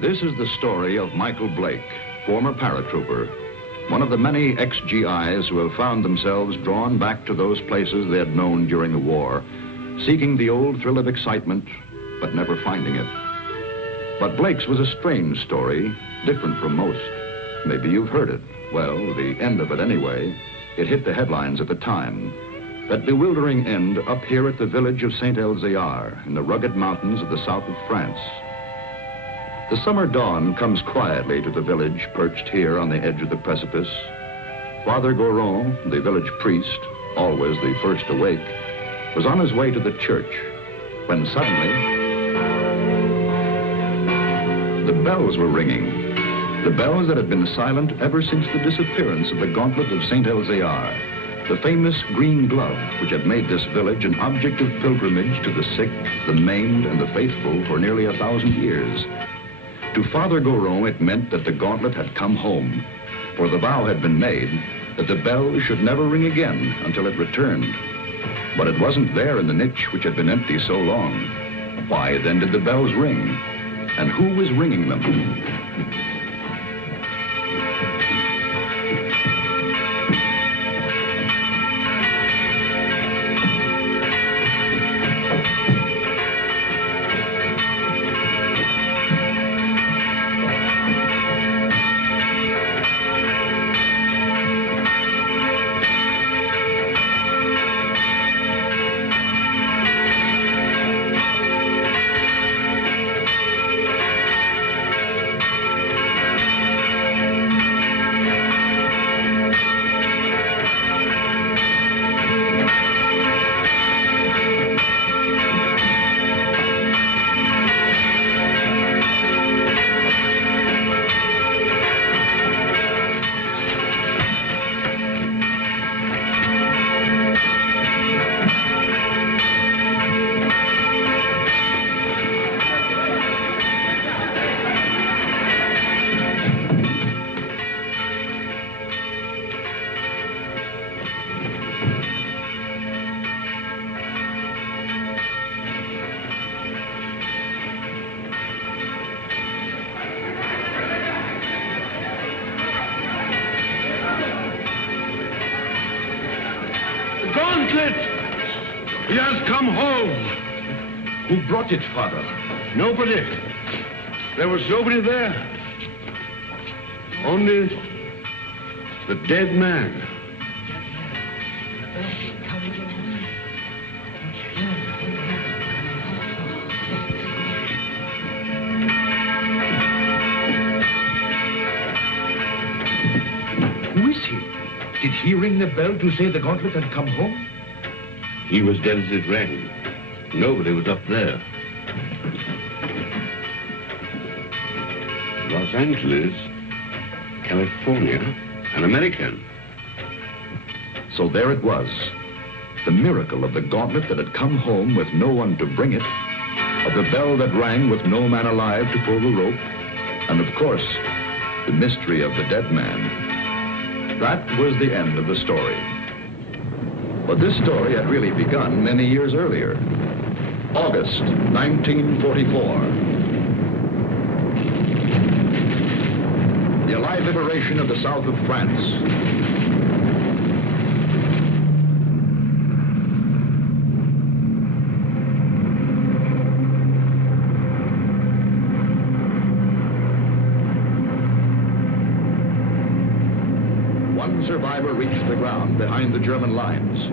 This is the story of Michael Blake, former paratrooper, one of the many ex-GIs who have found themselves drawn back to those places they had known during the war, seeking the old thrill of excitement, but never finding it. But Blake's was a strange story, different from most. Maybe you've heard it. Well, the end of it anyway. It hit the headlines at the time. That bewildering end up here at the village of St. Elizar in the rugged mountains of the south of France. The summer dawn comes quietly to the village perched here on the edge of the precipice. Father Goron, the village priest, always the first awake, was on his way to the church when suddenly the bells were ringing. The bells that had been silent ever since the disappearance of the Gauntlet of St. Elizar, the famous green glove which had made this village an object of pilgrimage to the sick, the maimed, and the faithful for nearly 1,000 years. To Father Goron, it meant that the Gauntlet had come home, for the vow had been made that the bell should never ring again until it returned. But it wasn't there in the niche which had been empty so long. Why then did the bells ring? And who was ringing them? He has come home. Who brought it, Father? Nobody. There was nobody there. Only the dead man. Who is he? Did he ring the bell to say the Gauntlet had come home? He was dead as it rang. Nobody was up there. Los Angeles, California, an American. So there it was. The miracle of the Gauntlet that had come home with no one to bring it, of the bell that rang with no man alive to pull the rope, and of course, the mystery of the dead man. That was the end of the story. But this story had really begun many years earlier. August 1944. The Allied liberation of the south of France. One survivor reached the ground behind the German lines.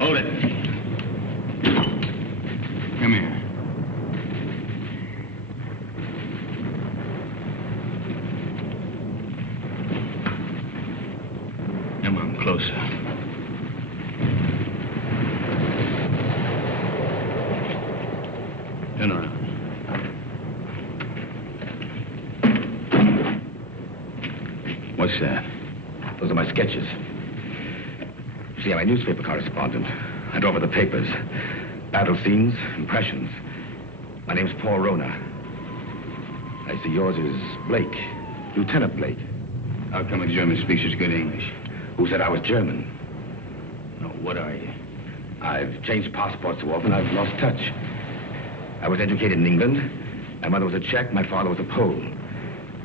Hold it. Come here. Come on, closer. Turn around. What's that? Those are my sketches. See, I'm a newspaper correspondent. I drove over the papers. Battle scenes, impressions. My name's Paul Rona. I see yours is Blake. Lieutenant Blake. How come a German speaks such good English? Who said I was German? No, what are you? I've changed passports so often I've lost touch. I was educated in England. My mother was a Czech, my father was a Pole.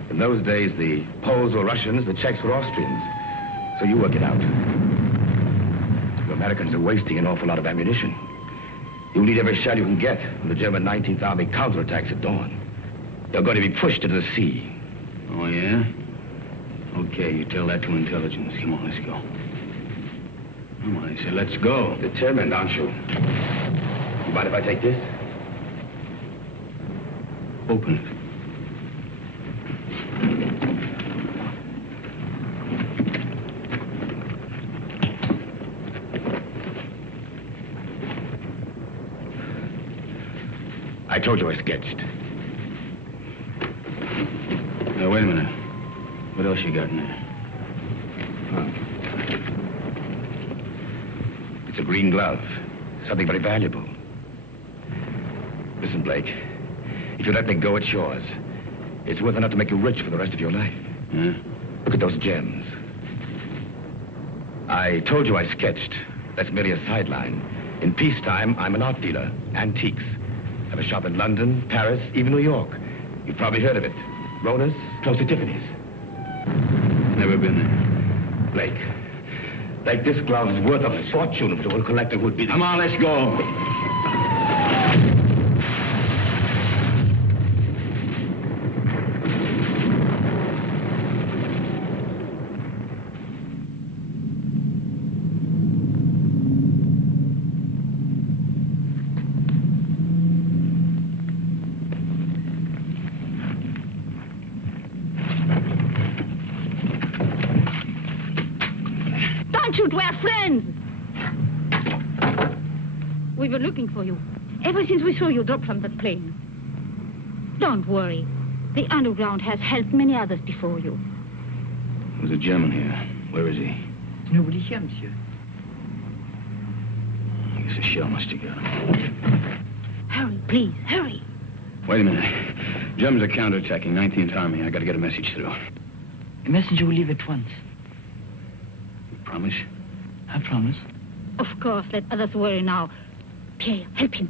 In those days, the Poles were Russians, the Czechs were Austrians. So you work it out. You Americans are wasting an awful lot of ammunition. You'll need every shell you can get when the German 19th Army counterattacks at dawn. You're going to be pushed into the sea. Oh, yeah? Okay, you tell that to intelligence. Come on, let's go. Come on, I said, let's go. Determined, aren't you? You mind if I take this? Open it. I told you I sketched. Now, wait a minute. What else you got in there? It's a green glove. Something very valuable. Listen, Blake. If you let me go, it's yours. It's worth enough to make you rich for the rest of your life. Yeah? Look at those gems. I told you I sketched. That's merely a sideline. In peacetime, I'm an art dealer. Antiques. I have a shop in London, Paris, even New York. You've probably heard of it. Rona's, close to Tiffany's. Never been there. Blake, this glove is worth a fortune to a collector who'd be... Come on, let's go. We were looking for you. Ever since we saw you drop from that plane. Don't worry. The underground has helped many others before you. There's a German here. Where is he? Nobody here, monsieur. I guess a shell must have got him. Hurry, please, hurry. Wait a minute. Germans are counterattacking 19th Army. I gotta get a message through. The messenger will leave at once. You promise? I promise. Of course, let others worry now. Pierre, help him.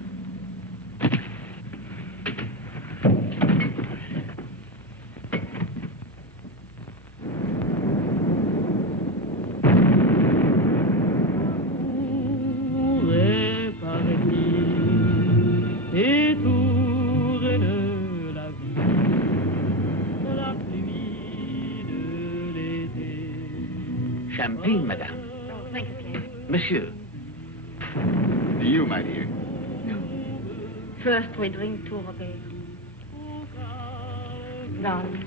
Champagne, madame. Oh, thank you, Pierre. Monsieur. You, my dear. First, we drink to Robert. Darling,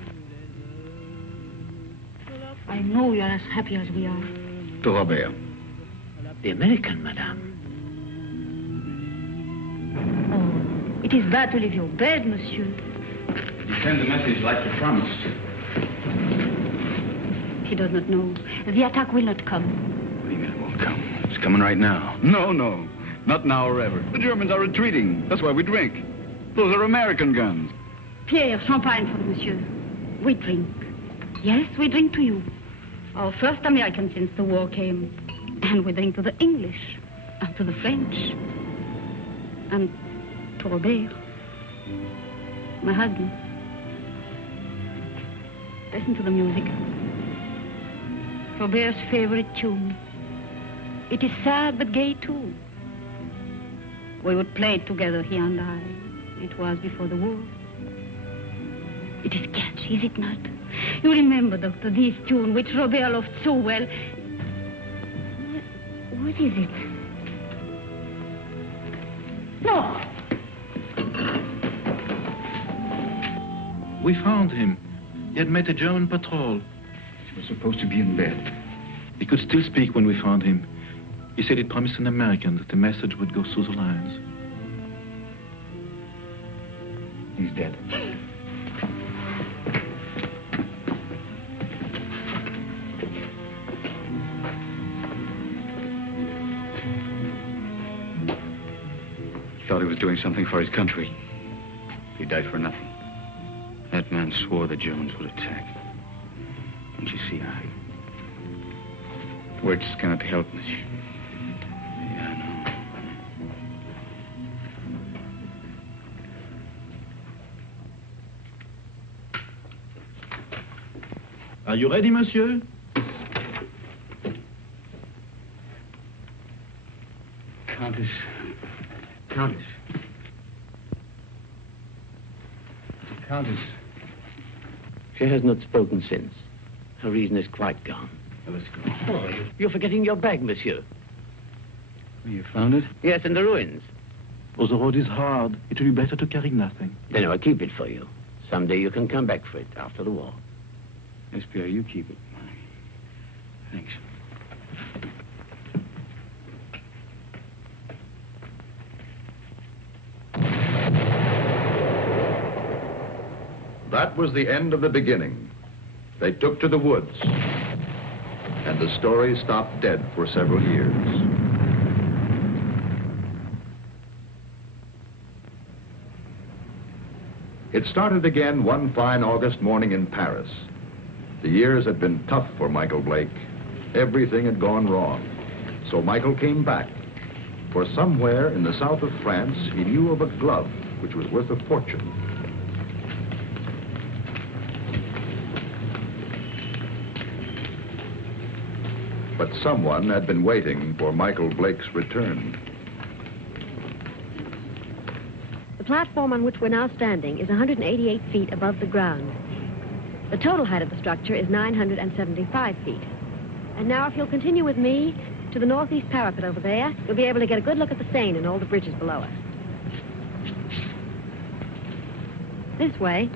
I know you're as happy as we are. To Robert. The American, madame. Oh, it is bad to leave your bed, monsieur. You send the message like you promised. He does not know. The attack will not come. What do you mean it won't come? It's coming right now. No. Not now or ever. The Germans are retreating. That's why we drink. Those are American guns. Pierre, champagne for the monsieur. We drink. Yes, we drink to you. Our first American since the war came. And we drink to the English. And to the French. And to Robert. My husband. Listen to the music. Robert's favorite tune. It is sad but gay too. We would play it together, he and I. It was before the war. It is catchy, is it not? You remember, Doctor, this tune which Robert loved so well. What is it? No! We found him. He had met a German patrol. He was supposed to be in bed. He could still speak when we found him. He said he'd promised an American that the message would go through the lines. He's dead. Thought he was doing something for his country. He died for nothing. That man swore the Jones would attack. Don't you see, I... Words cannot help, monsieur. Yeah, I know. Are you ready, monsieur? Countess. Countess. Countess. She has not spoken since. Her reason is quite gone. Well, let's go. Oh, you're forgetting your bag, monsieur. Well, you found it? Yes, in the ruins. Oh, the road is hard. It will be better to carry nothing. Then I'll keep it for you. Someday you can come back for it after the war. Yes, Pierre, you keep it. Thanks. That was the end of the beginning. They took to the woods, and the story stopped dead for several years. It started again one fine August morning in Paris. The years had been tough for Michael Blake. Everything had gone wrong. So Michael came back. For somewhere in the south of France, he knew of a glove which was worth a fortune. But someone had been waiting for Michael Blake's return. The platform on which we're now standing is 188 feet above the ground. The total height of the structure is 975 feet. And now if you'll continue with me to the northeast parapet over there, you'll be able to get a good look at the Seine and all the bridges below us. This way.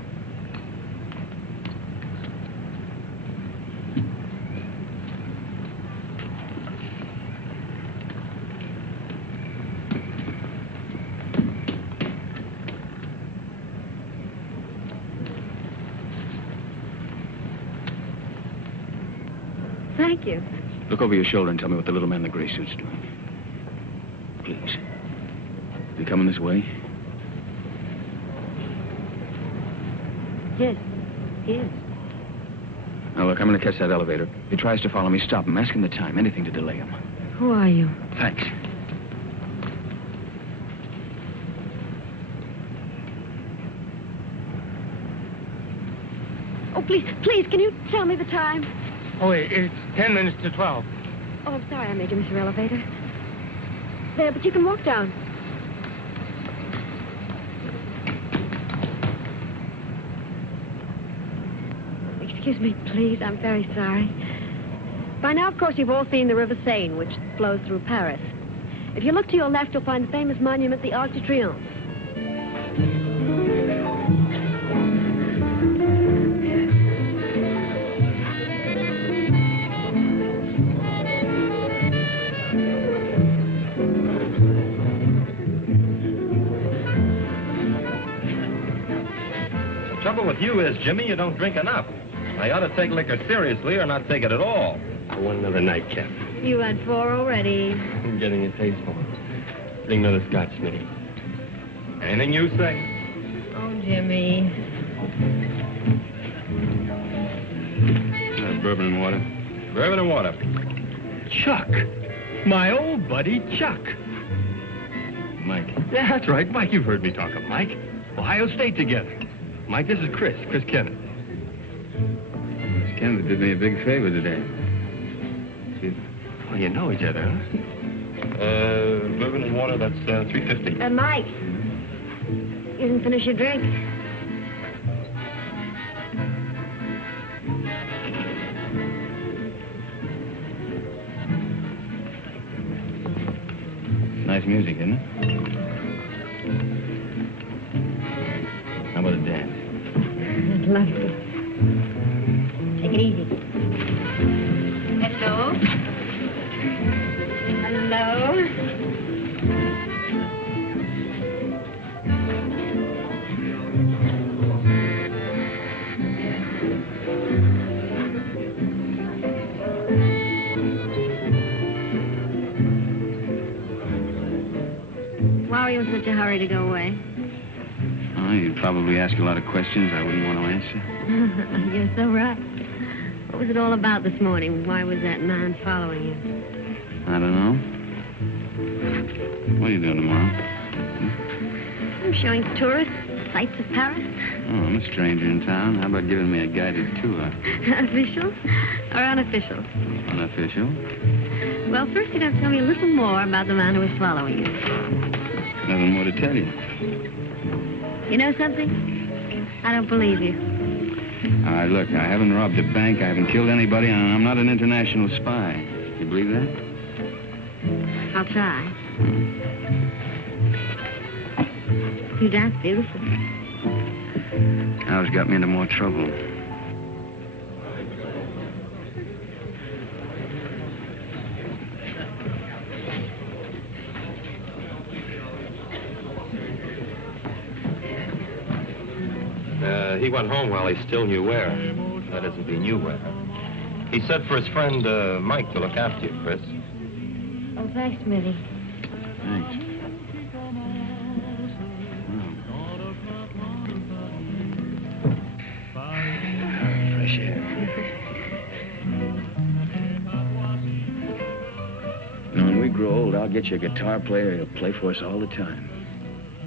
Thank you. Look over your shoulder and tell me what the little man in the gray suit's doing. Please. Is he coming this way? Yes, he is. Now, look, I'm going to catch that elevator. If he tries to follow me, stop him. Ask him the time. Anything to delay him. Who are you? Thanks. Oh, please, can you tell me the time? Oh, it's 10 minutes to 12. Oh, I'm sorry I made you miss your elevator. There, but you can walk down. Excuse me, please. I'm very sorry. By now, of course, you've all seen the River Seine, which flows through Paris. If you look to your left, you'll find the famous monument, the Arc de Triomphe. The trouble with you is, Jimmy, you don't drink enough. I ought to take liquor seriously or not take it at all. I want another nightcap. You had 4 already. I'm getting a taste for it. Bring another scotch, Smitty. Anything you say. Oh, Jimmy. Bourbon and water. Bourbon and water. Chuck. My old buddy, Chuck. Mike. Yeah, that's right. Mike, you've heard me talk of Mike. Ohio State together. Mike, this is Chris Kenneth. Miss Kennedy did me a big favor today. Well, you know each other, huh? Bourbon and water, that's $3.50. Mike, you didn't finish your drink. Nice music, isn't it? How about a dance? Lovely. Take it easy. Hello? Hello? Why are are you in such a hurry to go away? Oh, you'd probably ask a lot of questions I wouldn't want to answer. You're so right. What was it all about this morning? Why was that man following you? I don't know. What are you doing tomorrow? I'm showing tourists sights of Paris. Oh, I'm a stranger in town. How about giving me a guided tour? Official or unofficial? Unofficial. Well, first you'd have to tell me a little more about the man who was following you. Nothing more to tell you. You know something? I don't believe you. All right, look, I haven't robbed a bank, I haven't killed anybody, and I'm not an international spy. You believe that? I'll try. You dance beautiful. Now it's got me into more trouble. He went home while he still knew where. That is, if he knew where. He said for his friend, Mike, to look after you, Chris. Oh, thanks, Smithy. Thanks. Fresh air. When we grow old, I'll get you a guitar player who'll play for us all the time.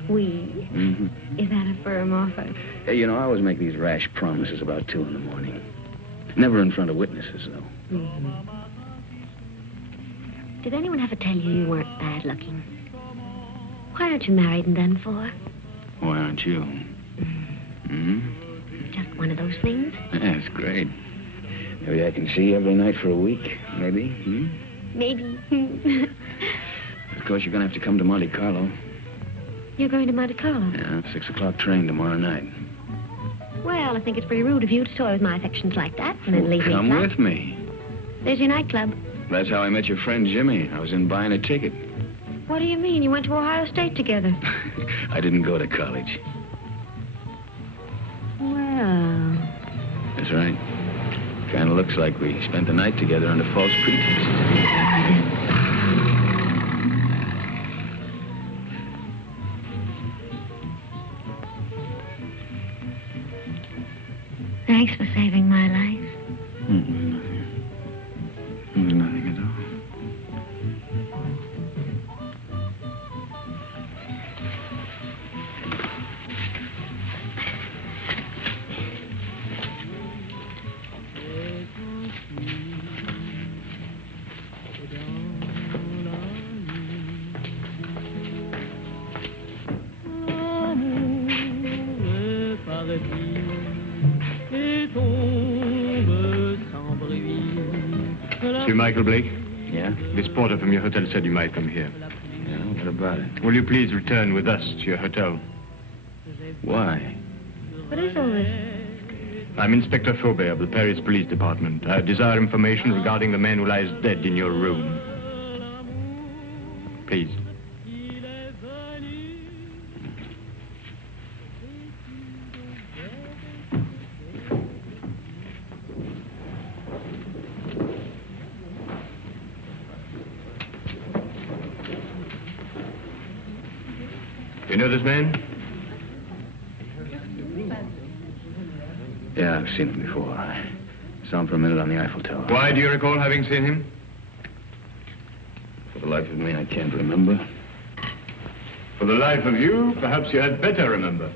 We? Mm-hmm. Is that a firm offer? Hey, you know, I always make these rash promises about 2 in the morning. Never in front of witnesses, though. Mm-hmm. Did anyone ever tell you weren't bad-looking? Why aren't you married and done for? Why aren't you? Mm-hmm. Just one of those things? Yeah, it's great. Maybe I can see you every night for a week. Maybe, hmm? Maybe. Of course, you're going to have to come to Monte Carlo. You're going to Monte Carlo? Yeah, 6 o'clock train tomorrow night. Well, I think it's pretty rude of you to toy with my affections like that and then leave me Come flat. with me. There's your nightclub. That's how I met your friend Jimmy. I was in buying a ticket. What do you mean? You went to Ohio State together. I didn't go to college. Well... That's right. Kind of looks like we spent the night together under false pretenses. Thanks for saving my life. Nothing. Nothing at all. Monsieur Michael Blake? Yeah? This porter from your hotel said you might come here. Yeah, what about it? Will you please return with us to your hotel? Why? What is all this? I'm Inspector Faubert of the Paris Police Department. I desire information regarding the man who lies dead in your room. Please. You know this man? Yeah, I've seen him before. I saw him for a minute on the Eiffel Tower. Why do you recall having seen him? For the life of me, I can't remember. For the life of you, perhaps you had better remember.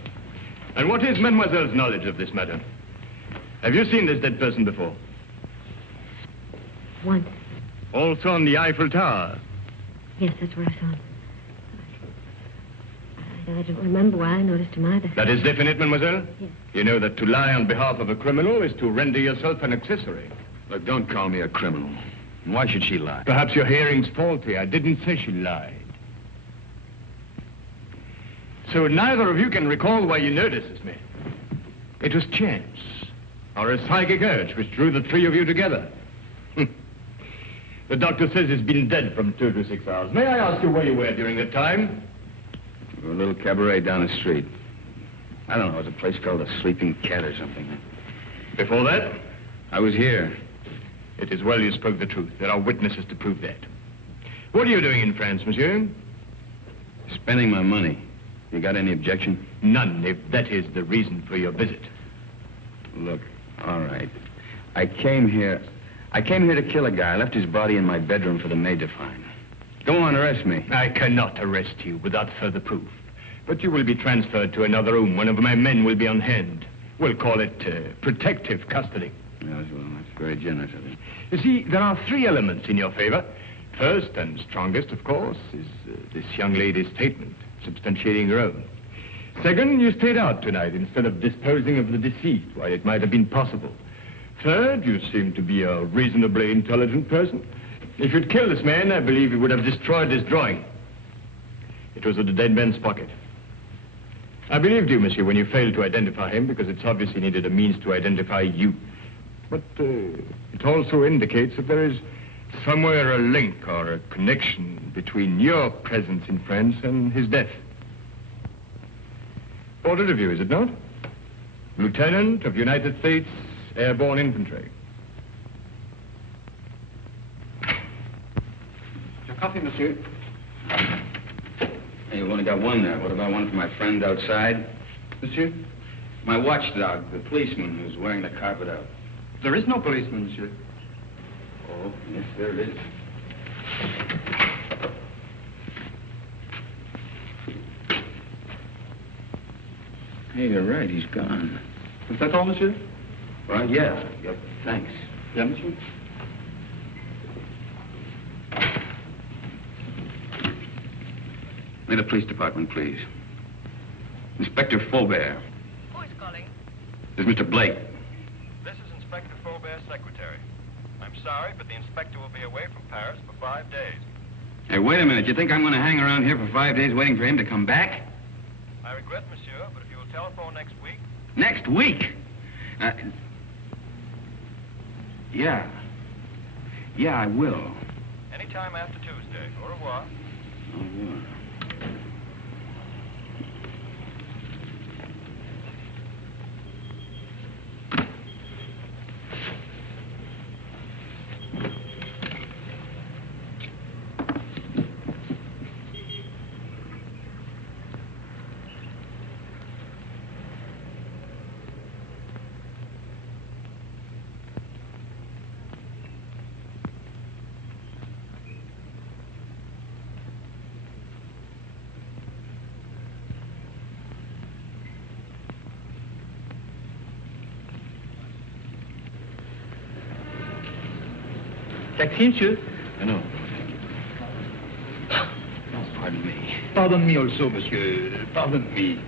And what is Mademoiselle's knowledge of this matter? Have you seen this dead person before? Once. Also on the Eiffel Tower? Yes, that's where I saw him. I don't remember why I noticed him either. That is definite, mademoiselle? Yes. You know that to lie on behalf of a criminal is to render yourself an accessory. Look, don't call me a criminal. Why should she lie? Perhaps your hearing's faulty. I didn't say she lied. So neither of you can recall why you noticed me. It was chance, or a psychic urge which drew the 3 of you together. The doctor says he's been dead from 2 to 6 hours. May I ask you where you were during that time? A little cabaret down the street. I don't know, it was a place called the Sleeping Cat or something. Before that? I was here. It is well you spoke the truth. There are witnesses to prove that. What are you doing in France, monsieur? Spending my money. You got any objection? None, if that is the reason for your visit. Look, all right. I came here to kill a guy. I left his body in my bedroom for the maid to find. Go on, arrest me. I cannot arrest you without further proof. But you will be transferred to another room. One of my men will be on hand. We'll call it protective custody. Yes, well, that's very generous of you. You see, there are 3 elements in your favor. First and strongest, of course, is this young lady's statement, substantiating her own. Second, you stayed out tonight instead of disposing of the deceased while it might have been possible. Third, you seem to be a reasonably intelligent person. If you'd killed this man, I believe you would have destroyed this drawing. It was in the dead man's pocket. I believed you, monsieur, when you failed to identify him, because it's obvious he needed a means to identify you. But it also indicates that there is somewhere a link or a connection between your presence in France and his death. Portrait of you, is it not? Lieutenant of United States Airborne Infantry. Your coffee, monsieur. Hey, you've only got one there. What about one for my friend outside? Monsieur? My watchdog, the policeman who's wearing the carpet out. There is no policeman, monsieur. Oh, yes, there it is. Hey, you're right. He's gone. Is that all, monsieur? Well, yeah. Thanks. Yeah, monsieur? May the police department, please. Inspector Faubert. Who is calling? This is Mr. Blake. This is Inspector Faubert's secretary. I'm sorry, but the inspector will be away from Paris for 5 days. Hey, wait a minute. You think I'm going to hang around here for 5 days waiting for him to come back? I regret, monsieur, but if you will telephone next week... Next week? Yeah. Yeah, I will. Anytime after Tuesday. Au revoir. Au revoir. Taxi, monsieur? No. Oh, pardon me. Pardon me also, monsieur. Pardon me.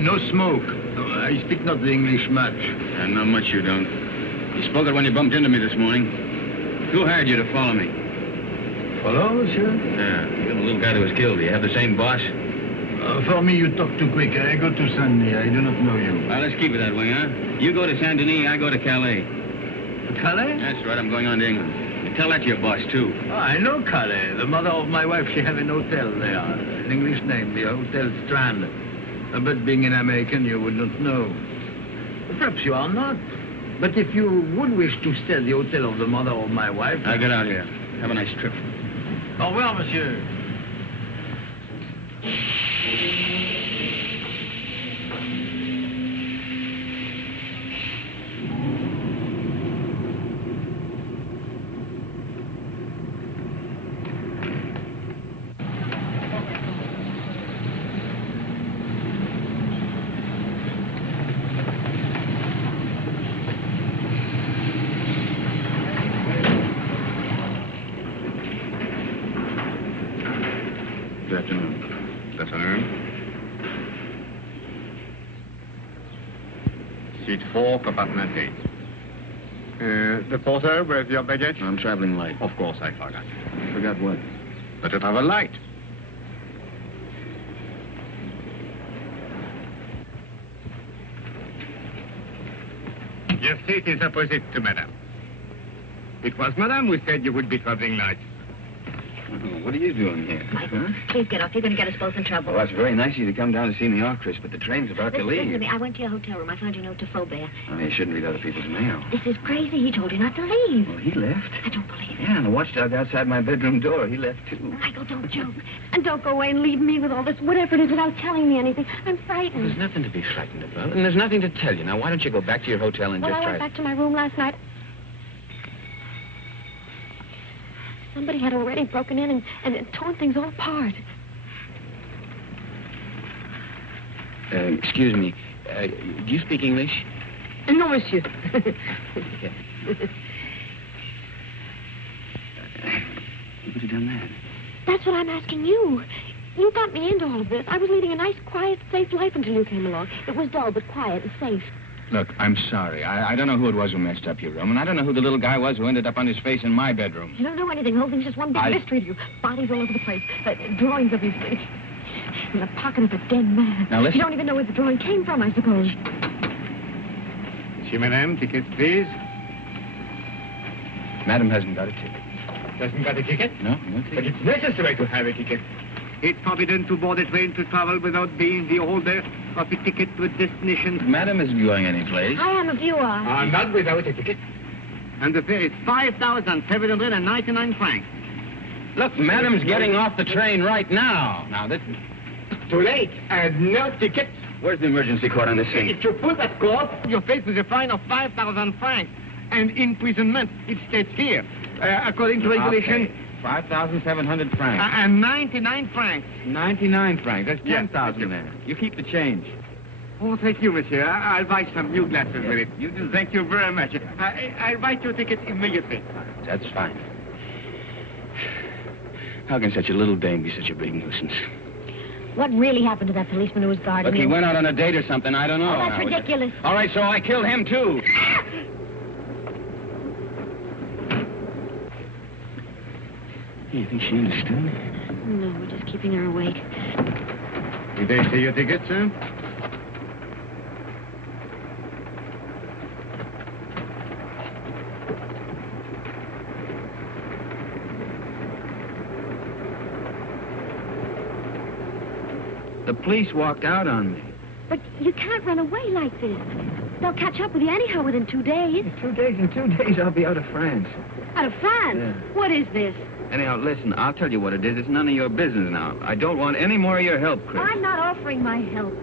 No smoke. I speak not the English much. Not much you don't. You spoke it when you bumped into me this morning. Who hired you to follow me? Follow, monsieur? Yeah, you're the little guy that was killed. Do you have the same boss? For me, you talk too quick. I go to Saint-Denis. I do not know you. Well, let's keep it that way, huh? You go to Saint-Denis, I go to Calais. Calais? That's right, I'm going on to England. You tell that to your boss, too. Oh, I know Calais. The mother of my wife, she have an hotel there. An English name, the Hotel Strand. But being an American, you would not know. Perhaps you are not. But if you would wish to stay at the hotel of the mother of my wife... I'll get out here. Have a nice trip. Au revoir, monsieur. Good afternoon. Good afternoon. Seat 4, compartment 8. The porter, where's your baggage? I'm traveling light. Of course, I forgot. Forgot what? But you travel light. Your seat is opposite to Madame. It was Madame who said you would be traveling light. What are you doing here? Michael, please get off. You're going to get us both in trouble. Well, that's very nice of you to come down to see me off, Chris, but the train's about to Listen to leave. me. I went to your hotel room. I found your note to Faubert. Oh, you shouldn't read other people's mail. This is crazy. He told you not to leave. Well, he left. I don't believe it. Yeah, and the watchdog outside my bedroom door, he left, too. Michael, don't joke. And don't go away and leave me with all this, whatever it is, without telling me anything. I'm frightened. There's nothing to be frightened about, and there's nothing to tell you. Now, why don't you go back to your hotel and Well, just I try... went back to my room last night. Somebody had already broken in and torn things all apart. Excuse me. Do you speak English? No, monsieur. You could have done that. That's what I'm asking you. You got me into all of this. I was leading a nice, quiet, safe life until you came along. It was dull, but quiet and safe. Look, I'm sorry. I don't know who it was who messed up your room, and I don't know who the little guy was who ended up on his face in my bedroom. You don't know anything. The whole thing's just one big mystery to you. Bodies all over the place. Drawings of his... in the pocket of a dead man. Now, listen. You don't even know where the drawing came from, I suppose. Monsieur, Madame, ticket, please. Madam hasn't got a ticket. Doesn't got a ticket? No ticket. But it's necessary to have a ticket. It's forbidden to board a train to travel without being the holder of a ticket to a destination. Madam isn't going anyplace. I am if you are. I'm not without a ticket. And the fare is 5,799 francs. Look, Madam's getting off the train right now. Now, this... Too late, and no ticket. Where's the emergency cord on this thing? If you pull that cord, you're faced with a fine of 5,000 francs. And imprisonment, it states here, according to regulation... Okay. 5,700 francs. And 99 francs. 99 francs. That's 10,000 yes, there. You keep the change. Oh, thank you, monsieur. I'll buy some new glasses with it. You do. Thank you very much. I'll write your ticket immediately. That's fine. How can such a little dame be such a big nuisance? What really happened to that policeman who was guarding Look, you? he went out on a date or something. I don't know. Oh, that's ridiculous. All right, so I killed him, too. You think she understood? No, we're just keeping her awake. Did they see your ticket, sir? The police walked out on me. But you can't run away like this. They'll catch up with you anyhow within 2 days. In 2 days, I'll be out of France. Out of France? Yeah. What is this? Anyhow, listen, I'll tell you what it is. It's none of your business now. I don't want any more of your help, Chris. I'm not offering my help.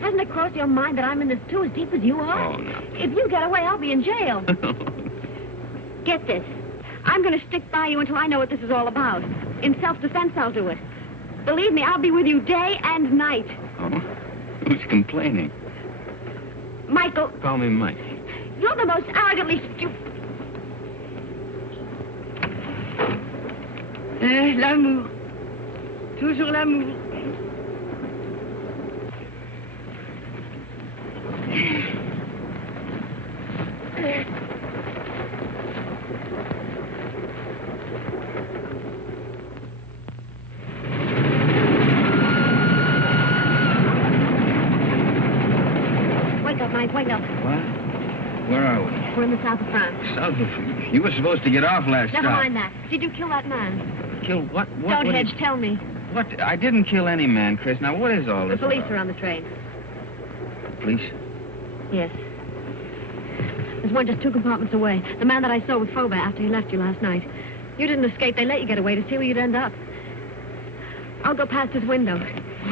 Hasn't it crossed your mind that I'm in this too as deep as you are? Oh, no. If you get away, I'll be in jail. Get this. I'm going to stick by you until I know what this is all about. In self-defense, I'll do it. Believe me, I'll be with you day and night. Oh? Who's complaining? Michael. Call me Mike. You're the most arrogantly stupid... L'amour. Toujours l'amour. Mike. Wake up. What? Where are we? We're in the south of France. South of... You were supposed to get off last Never stop. mind that. Did you kill that man? Kill what? Don't what hedge. Tell me. What? I didn't kill any man, Chris. Now, what is all The this police about? are on the train. Police? Yes. There's one just 2 compartments away. The man that I saw with Faubert after he left you last night. You didn't escape. They let you get away to see where you'd end up. I'll go past his window.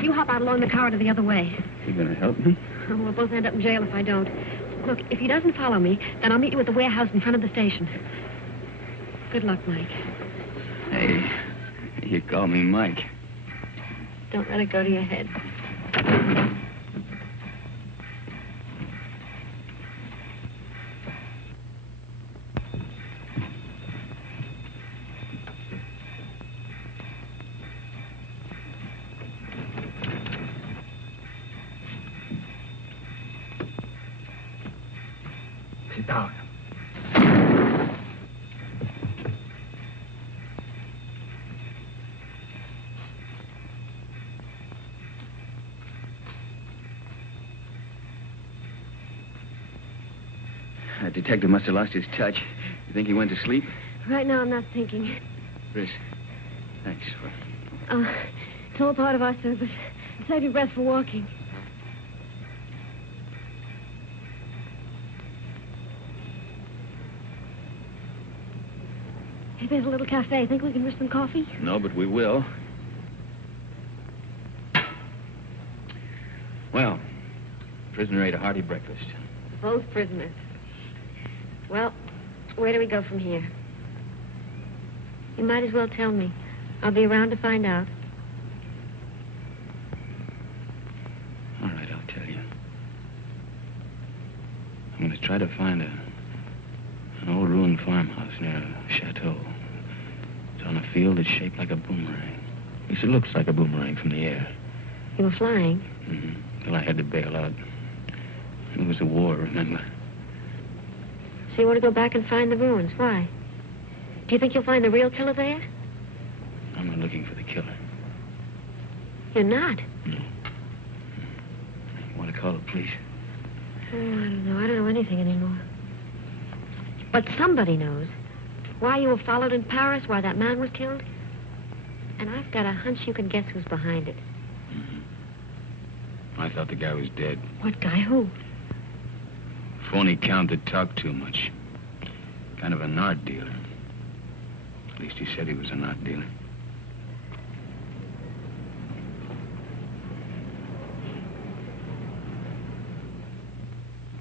You hop out along the corridor the other way. You gonna help me? Oh, we'll both end up in jail if I don't. Look, if he doesn't follow me, then I'll meet you at the warehouse in front of the station. Good luck, Mike. Hey, you call me Mike. Don't let it go to your head. Sit down. That detective must have lost his touch. You think he went to sleep? Right now, I'm not thinking. Chris, thanks for... It's all part of our service. Save your breath for walking. Hey, there's a little cafe. Think we can risk some coffee? No, but we will. Well, prisoner ate a hearty breakfast. Both prisoners. Well, where do we go from here? You might as well tell me. I'll be around to find out. All right, I'll tell you. I'm going to try to find an old ruined farmhouse near a chateau. It's on a field that's shaped like a boomerang. At least it looks like a boomerang from the air. You were flying? Mm-hmm. Till I had to bail out. It was a war, remember? So you want to go back and find the ruins? Why? Do you think you'll find the real killer there? I'm not looking for the killer. You're not? No. Want to call the police? Oh, I don't know. I don't know anything anymore. But somebody knows. Why you were followed in Paris, why that man was killed. And I've got a hunch you can guess who's behind it. Mm-hmm. I thought the guy was dead. What guy? Who? Phony count that talked too much. Kind of an art dealer. At least he said he was an art dealer.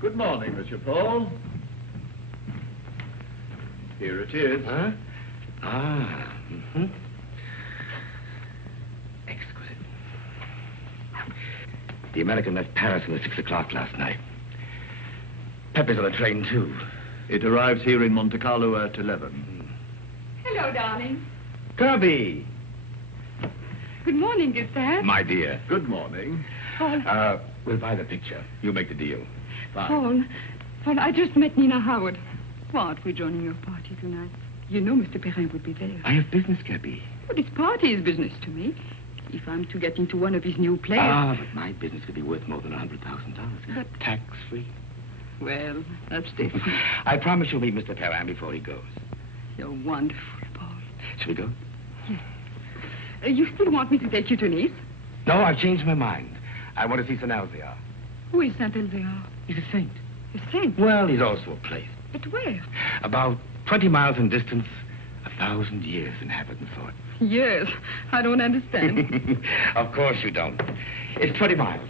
Good morning, Monsieur Paul. Here it is. Huh? Ah, mm-hmm. Exquisite. The American left Paris at 6 o'clock last night. Pepe's on the train, too. It arrives here in Monte Carlo at 11. Hello, darling. Kirby! Good morning, Gustave. My dear. Good morning. Paul. We'll buy the picture. You make the deal. Fine. Paul, I just met Nina Howard. What, we're joining your party tonight. You know Mr. Perrin would be there. I have business, Kirby. Well, this party is business to me. If I'm to get into one of his new plays... Ah, but my business could be worth more than $100,000. But... tax-free. Well, that's different. I promise you'll meet Mr. Perrin before he goes. You're wonderful, Paul. Shall we go? Yes. You still want me to take you to Nice? No, I've changed my mind. I want to see Saint Elzar. Who is Saint Elzar? He's a saint. A saint? Well, he's also a place. But where? About 20 miles in distance, 1,000 years in habit and thought. Yes, I don't understand. Of course you don't. It's 20 miles.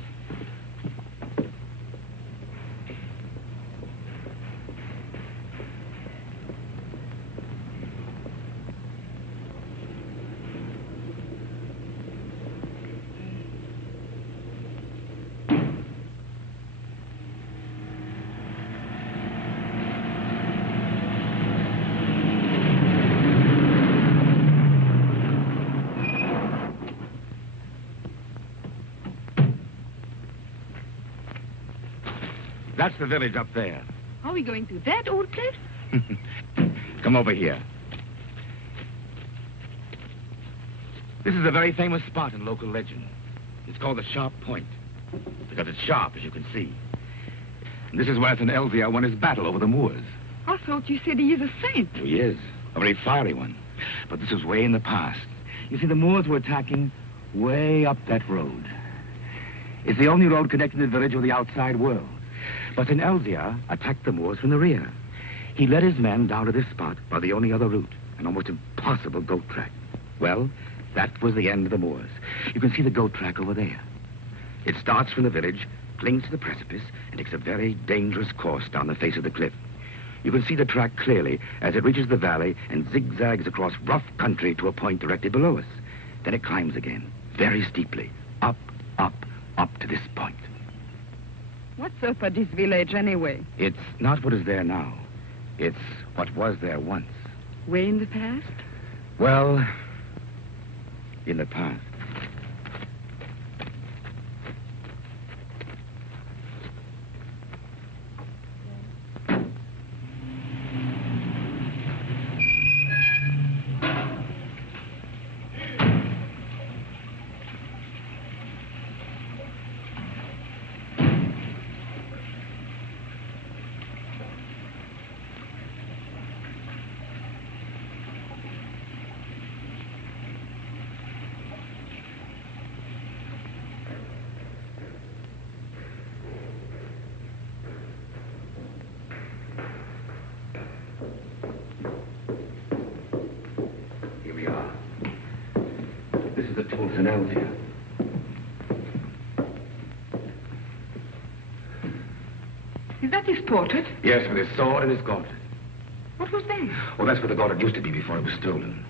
That's the village up there. Are we going to that old place? Come over here. This is a very famous spot in local legend. It's called the Sharp Point, because it's sharp, as you can see. This is where St. Elzar won his battle over the Moors. I thought you said he is a saint. He is, a very fiery one. But this was way in the past. You see, the Moors were attacking way up that road. It's the only road connecting the village with the outside world. But St. Elzar attacked the Moors from the rear. He led his men down to this spot by the only other route, an almost impossible goat track. Well, that was the end of the Moors. You can see the goat track over there. It starts from the village, clings to the precipice, and takes a very dangerous course down the face of the cliff. You can see the track clearly as it reaches the valley and zigzags across rough country to a point directly below us. Then it climbs again, very steeply, up, up, up to this point. What's up at this village anyway? It's not what is there now. It's what was there once. Way in the past? Well, in the past. St. Elzar. Is that his portrait? Yes, with his sword and his gauntlet. What was that? Well, that's where the gauntlet used to be before it was stolen.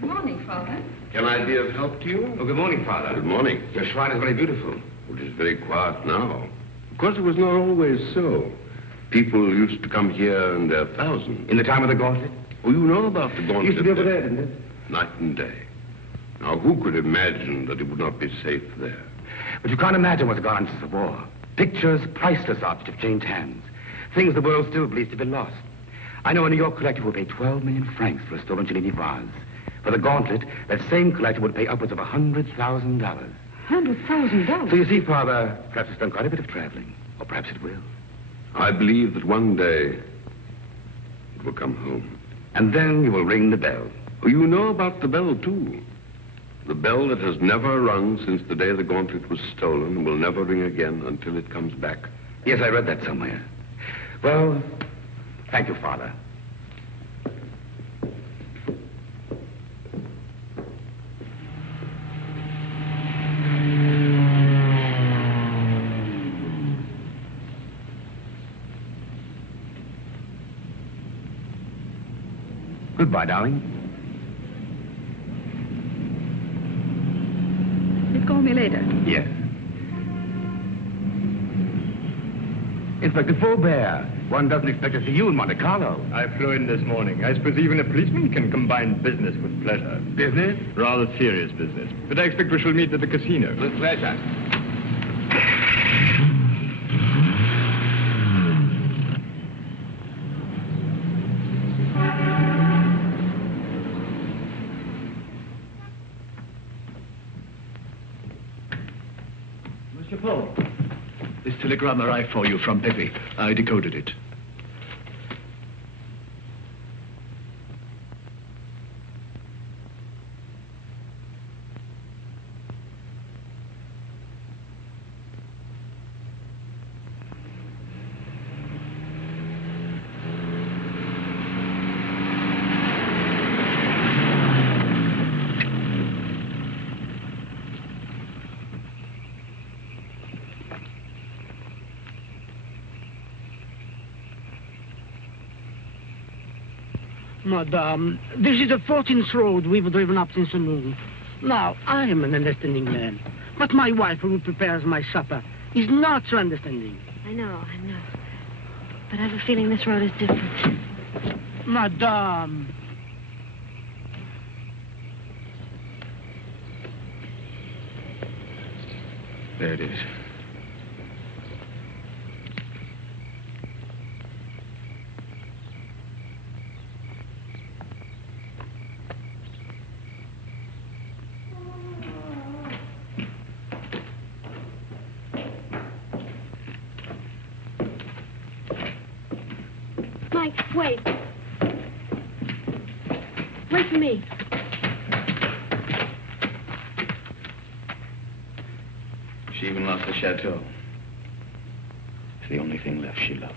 Good morning, Father. Can I be of help to you? Oh, good morning, Father. Good morning. Your shrine is very beautiful. It is very quiet now. Of course, it was not always so. People used to come here in their thousands. In the time of the gauntlet? Oh, you know about the gauntlet. Used to be over there, didn't it? Night and day. Now, who could imagine that it would not be safe there? But you can't imagine what's gone on since the war. Pictures, priceless objects have changed hands. Things the world still believes to be lost. I know a New York collector will pay 12 million francs for a stolen Cellini vase. For the gauntlet, that same collector would pay upwards of $100,000. $100,000? So you see, Father, perhaps it's done quite a bit of traveling. Or perhaps it will. I believe that one day it will come home. And then you will ring the bell. Oh, you know about the bell, too. The bell that has never rung since the day the gauntlet was stolen will never ring again until it comes back. Yes, I read that somewhere. Well, thank you, Father. Goodbye, darling. You'll call me later. Yes. Inspector Faubert, one doesn't expect to see you in Monte Carlo. I flew in this morning. I suppose even a policeman can combine business with pleasure. Business? Rather serious business. But I expect we shall meet at the casino. With pleasure. Mr. Paul, this telegram arrived for you from Pepe. I decoded it. Madame, this is the 14th road we've driven up since noon. Now, I am an understanding man, but my wife, who prepares my supper, is not so understanding. I know. But I have a feeling this road is different. Madame. There it is. Mike, wait. Wait for me. She even lost the chateau. It's the only thing left she loved.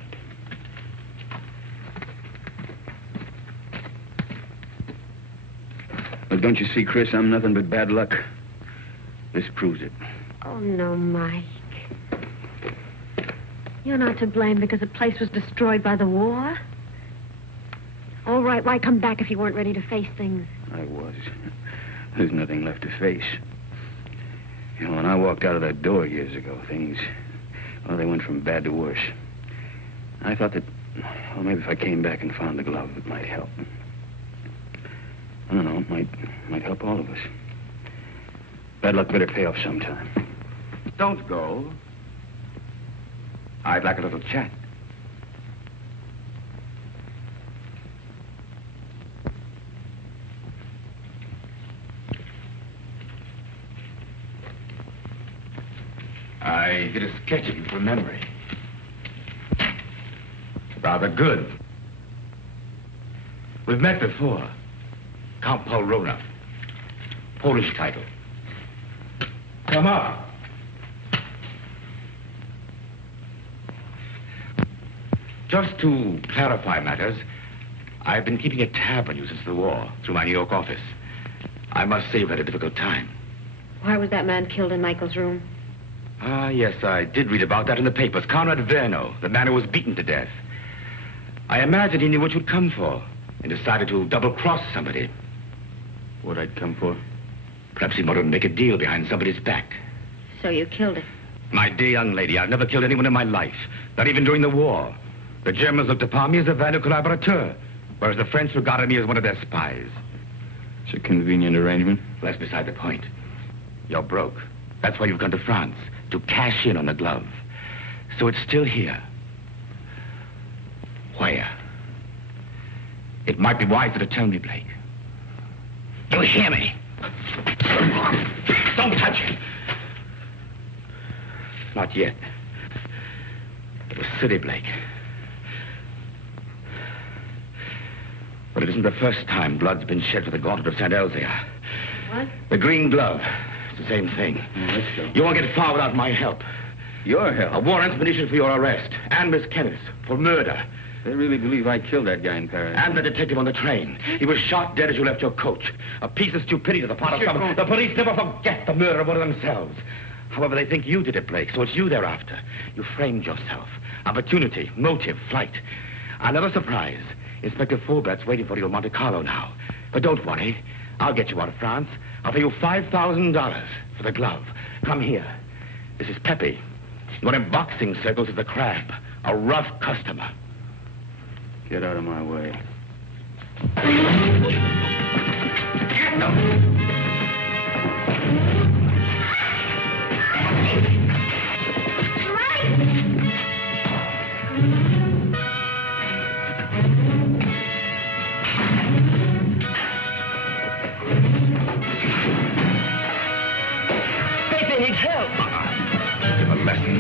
But don't you see, Chris, I'm nothing but bad luck. This proves it. Oh, no, Mike. You're not to blame because the place was destroyed by the war. All right, why come back if you weren't ready to face things? I was. There's nothing left to face. You know, when I walked out of that door years ago, things, well, they went from bad to worse. I thought that, well, maybe if I came back and found the glove, it might help. I don't know, it might help all of us. Bad luck better pay off sometime. Don't go. I'd like a little chat. I did a sketch of you from memory. Rather good. We've met before. Count Paul Rona. Polish title. Come up. Just to clarify matters, I've been keeping a tab on you since the war, through my New York office. I must say you've had a difficult time. Why was that man killed in Michael's room? Ah, yes, I did read about that in the papers. Conrad Verno, the man who was beaten to death. I imagined he knew what you'd come for and decided to double-cross somebody. What I'd come for? Perhaps he wanted to make a deal behind somebody's back. So you killed him? My dear young lady, I've never killed anyone in my life, not even during the war. The Germans looked upon me as a valued collaborateur, whereas the French regarded me as one of their spies. It's a convenient arrangement. Well, that's beside the point. You're broke. That's why you've come to France, to cash in on the glove. So it's still here. Where? It might be wiser to tell me, Blake. You hear me? Don't touch it. Not yet. It was silly, Blake. But it isn't the first time blood's been shed for the Gauntlet of St. Elizar. What? The green glove. It's the same thing. Let's go. You won't get far without my help. Your help? A warrant has been issued for your arrest. And Miss Kenneth for murder. They really believe I killed that guy in Paris. And the detective on the train. He was shot dead as you left your coach. A piece of stupidity to the part of some... The police never forget the murder of one of themselves. However, they think you did it, Blake, so it's you they're after. You framed yourself. Opportunity, motive, flight. Another surprise. Inspector Faubert's waiting for you in Monte Carlo now. But don't worry. I'll get you out of France. I'll pay you $5,000 for the glove. Come here. This is Pepe. Known in boxing circles as the Crab. A rough customer. Get out of my way. Get them! Pepe needs help. Give a lesson.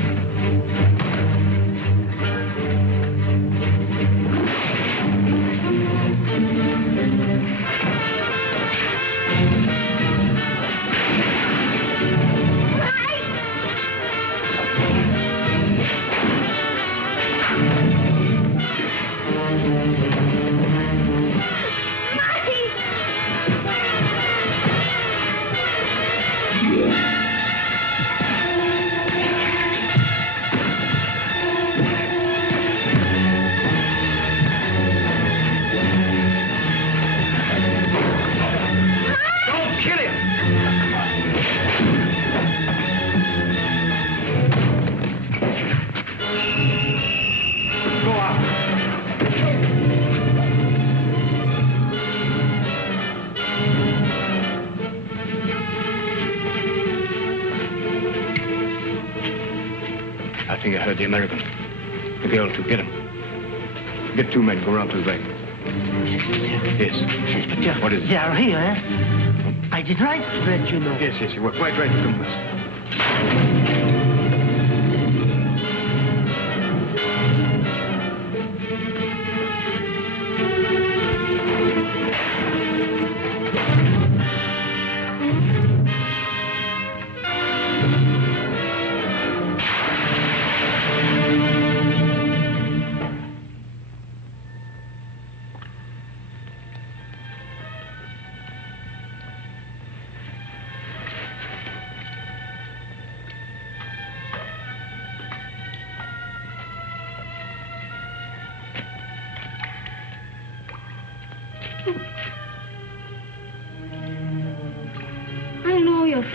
I think I heard the American. The girl to get him. Get two men, go round to the bank. Yes. Inspector. What is it? They are here, eh? I did right to let you know. Yes, you were quite right to come with us.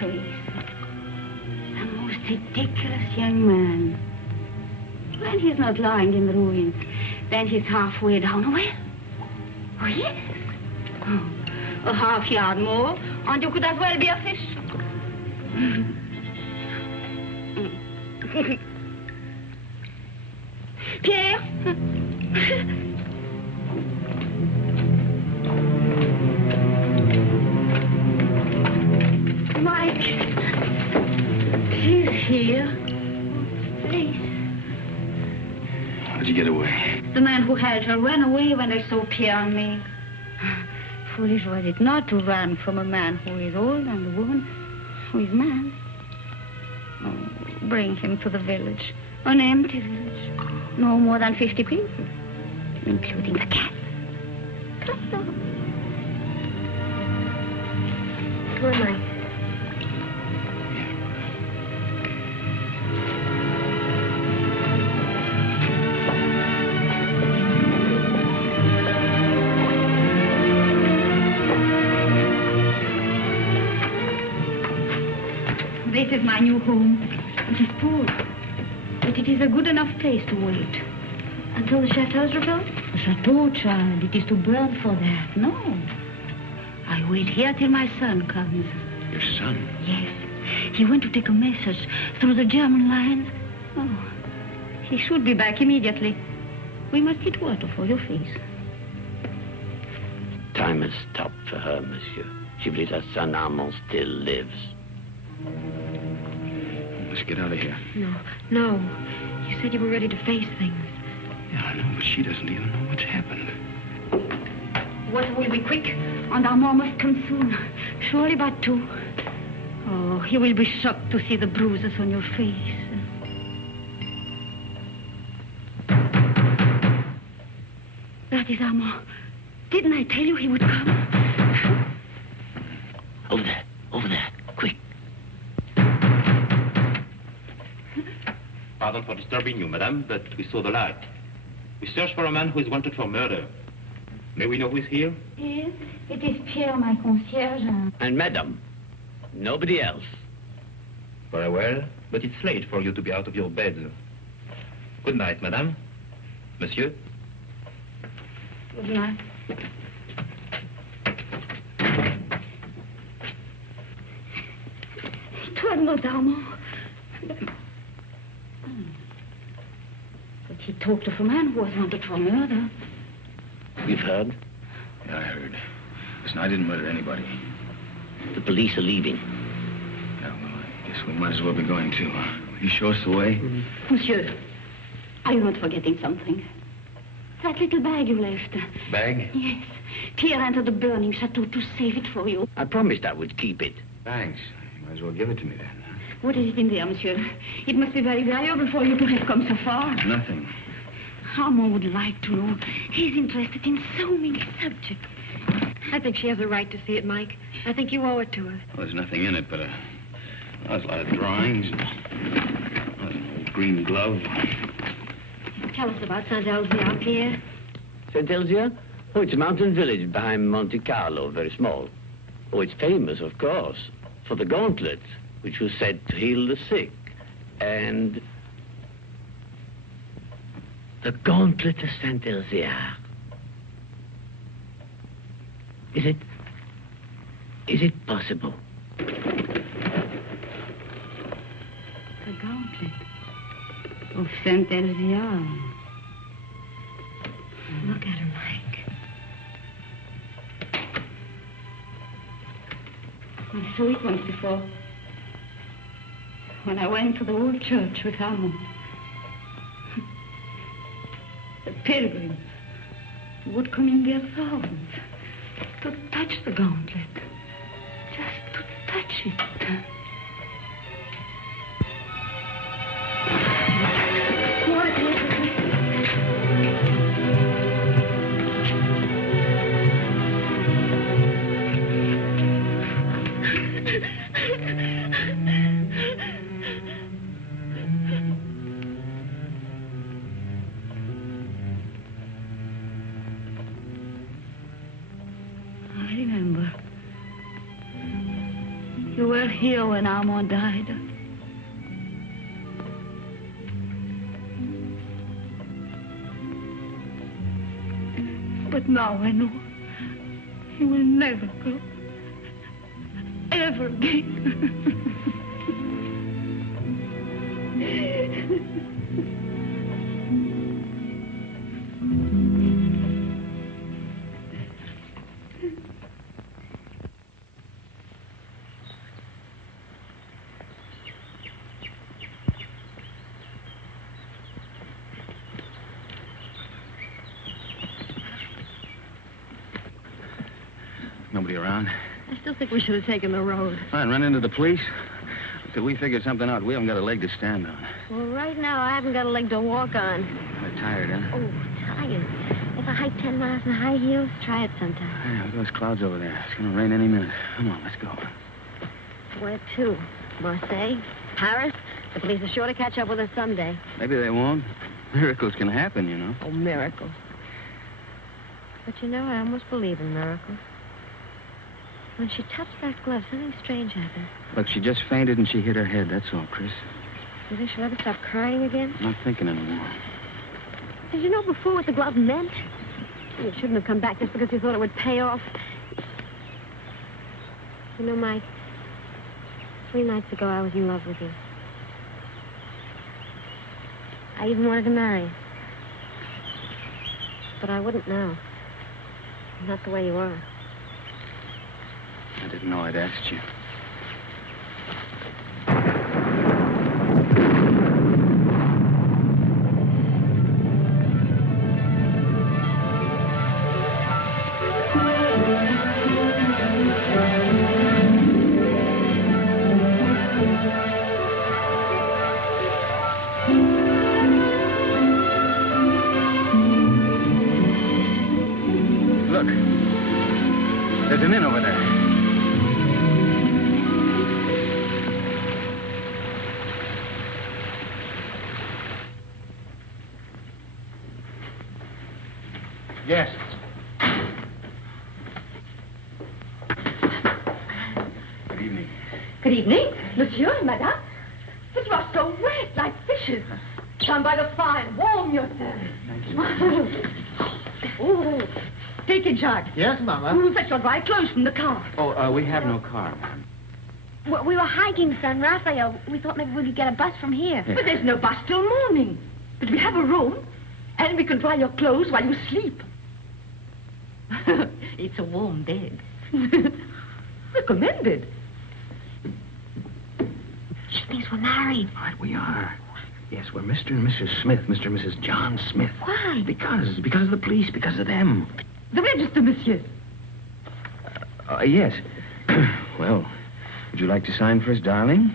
face. A most ridiculous young man. When he's not lying in the ruins, then he's halfway down a well. Oh, yes. Oh, a half yard more, and you could as well be a fish. Pierre? Mike. He's here. Please. How'd you get away? The man who held her ran away when they saw Pierre and me. Foolish was it not to run from a man who is old and a woman who is mad. Oh, bring him to the village. An empty village. No more than 50 people, including the cat. Come on. Come on, Mike. This is my new home. It is poor, but it is a good enough place to wait. Until the chateau's rebuilt? The chateau, child. It is to burn for that. No. I wait here till my son comes. Your son? Yes. He went to take a message through the German lines. Oh, he should be back immediately. We must get water for your face. Time has stopped for her, monsieur. She believes her son Armand still lives. Let's get out of here. No. You said you were ready to face things. Yeah, I know, but she doesn't even know what's happened. Water will be quick, and Armand must come soon. Surely by 2. Oh, he will be shocked to see the bruises on your face. That is Armand. Didn't I tell you he would come? Over there, quick. Pardon for disturbing you, madame, but we saw the light. We search for a man who is wanted for murder. May we know who is here? Yes, it is Pierre, my concierge. And madame, nobody else. Very well, but it's late for you to be out of your bed. Good night, madame. Monsieur? Good night. It was not Armand. But he talked of a man who was wanted for murder. You've heard? Yeah, I heard. Listen, I didn't murder anybody. The police are leaving. Yeah, well, I guess we might as well be going too. Will you show us the way? Monsieur, are you not forgetting something? That little bag you left. Bag? Yes. Pierre entered the burning chateau to save it for you. I promised I would keep it. Thanks. You might as well give it to me then. What is it in there, monsieur? It must be very valuable for you to have come so far. Nothing. Armand would like to know. He's interested in so many subjects. I think she has a right to see it, Mike. I think you owe it to her. Well, there's nothing in it but there's a lot of drawings. An old green glove. Tell us about Saint-Elzéar, Pierre. Saint-Elzéar? Oh, it's a mountain village behind Monte Carlo, very small. Oh, it's famous, of course, for the Gauntlet, which was said to heal the sick. And the Gauntlet of Saint-Elzéar. Is it possible? The Gauntlet of Saint-Elzéar. Look at her, Mike. I saw it once before. When I went to the old church with Armand. The pilgrims would come in their thousands to touch the gauntlet. Just to touch it. What is it? here when Armand died. But now I know he will never go. Ever again. Nobody around? I still think we should have taken the road. Fine, run into the police. Until we figure something out, we haven't got a leg to stand on. Well, right now, I haven't got a leg to walk on. Kind of tired, huh? Oh, tired. If I hike 10 miles in high heels, try it sometime. Yeah, look at those clouds over there. It's going to rain any minute. Come on, let's go. Where to? Marseille? Paris? The police are sure to catch up with us someday. Maybe they won't. Miracles can happen, you know. Oh, miracles. But you know, I almost believe in miracles. When she touched that glove, something strange happened. Look, she just fainted and she hit her head. That's all, Chris. You think she'll ever stop crying again? I'm not thinking anymore. Did you know before what the glove meant? You shouldn't have come back just because you thought it would pay off. You know, Mike, 3 nights ago I was in love with you. I even wanted to marry you. But I wouldn't now. Not the way you are. I didn't know I'd asked you. Look, there's an inn over there. Yes. Good evening. Good evening, monsieur and madame. But you are so wet, like fishes. Stand by the fire, warm yourself. Thank you. Oh, take it, Jacques. Yes, Mama. We'll fetch your dry clothes from the car. Oh, we have no car, ma'am. Well, we were hiking San Rafael. We thought maybe we could get a bus from here. But there's no bus till morning. But we have a room, and we can dry your clothes while you sleep. It's a warm bed. Recommended. She thinks we're married. Right, we are. Yes, we're Mr. and Mrs. Smith, Mr. and Mrs. John Smith. Why? Because of the police, because of them. The register, monsieur. Yes. Well, would you like to sign first, darling?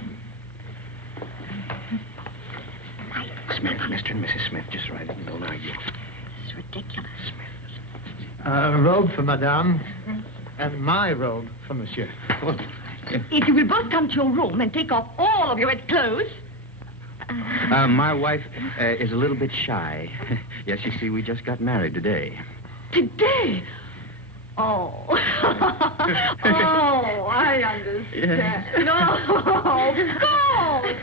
Smith, Mr. and Mrs. Smith, just write it and don't argue. This is ridiculous. Smith. A robe for Madame, and my robe for Monsieur. If you will both come to your room and take off all of your wet clothes. My wife is a little bit shy. Yes, you see, we just got married today. Today? Oh. Oh, I understand. No, of course.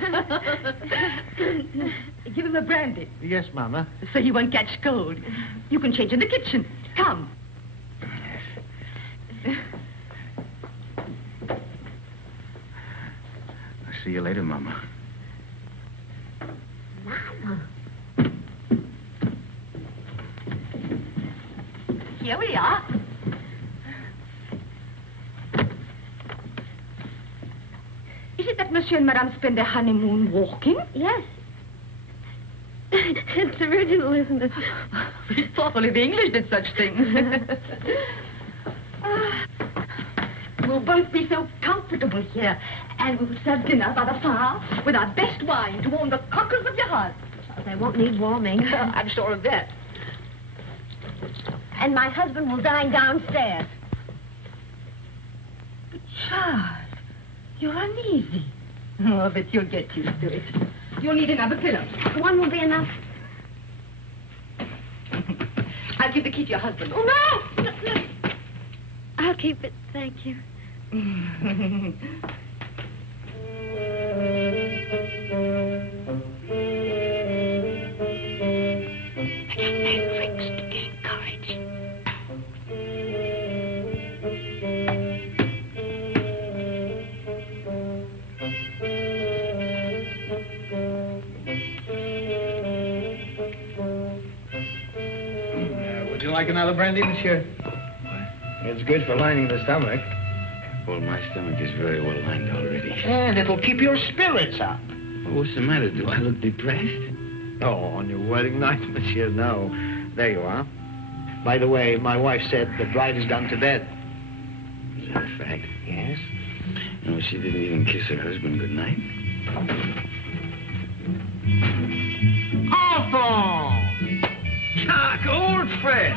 Give him a brandy. Yes, Mama. So he won't catch cold. You can change in the kitchen. Come. I'll see you later, Mama. Mama. Here we are. Is it that Monsieur and Madame spend their honeymoon walking? Yes. It's original, isn't it? We thought only the English did such things. We'll both be so comfortable here, and we'll serve dinner by the fire with our best wine to warm the cockles of your heart. They won't need warming. I'm sure of that. And my husband will dine downstairs. But, Charles, you're uneasy. Oh, but you'll get used to it. You'll need another pillow. One will be enough. I'll give the key to your husband. Oh, no! I'll keep it, thank you. like another brandy, monsieur? It's good for lining the stomach. Well, my stomach is very well lined already. And it'll keep your spirits up. Well, what's the matter? Do I look depressed? Oh, on your wedding night, monsieur, no. There you are. By the way, my wife said the bride has gone to bed. Is that a fact? Yes. No, she didn't even kiss her husband goodnight. Alphonse! Chuck, old friend!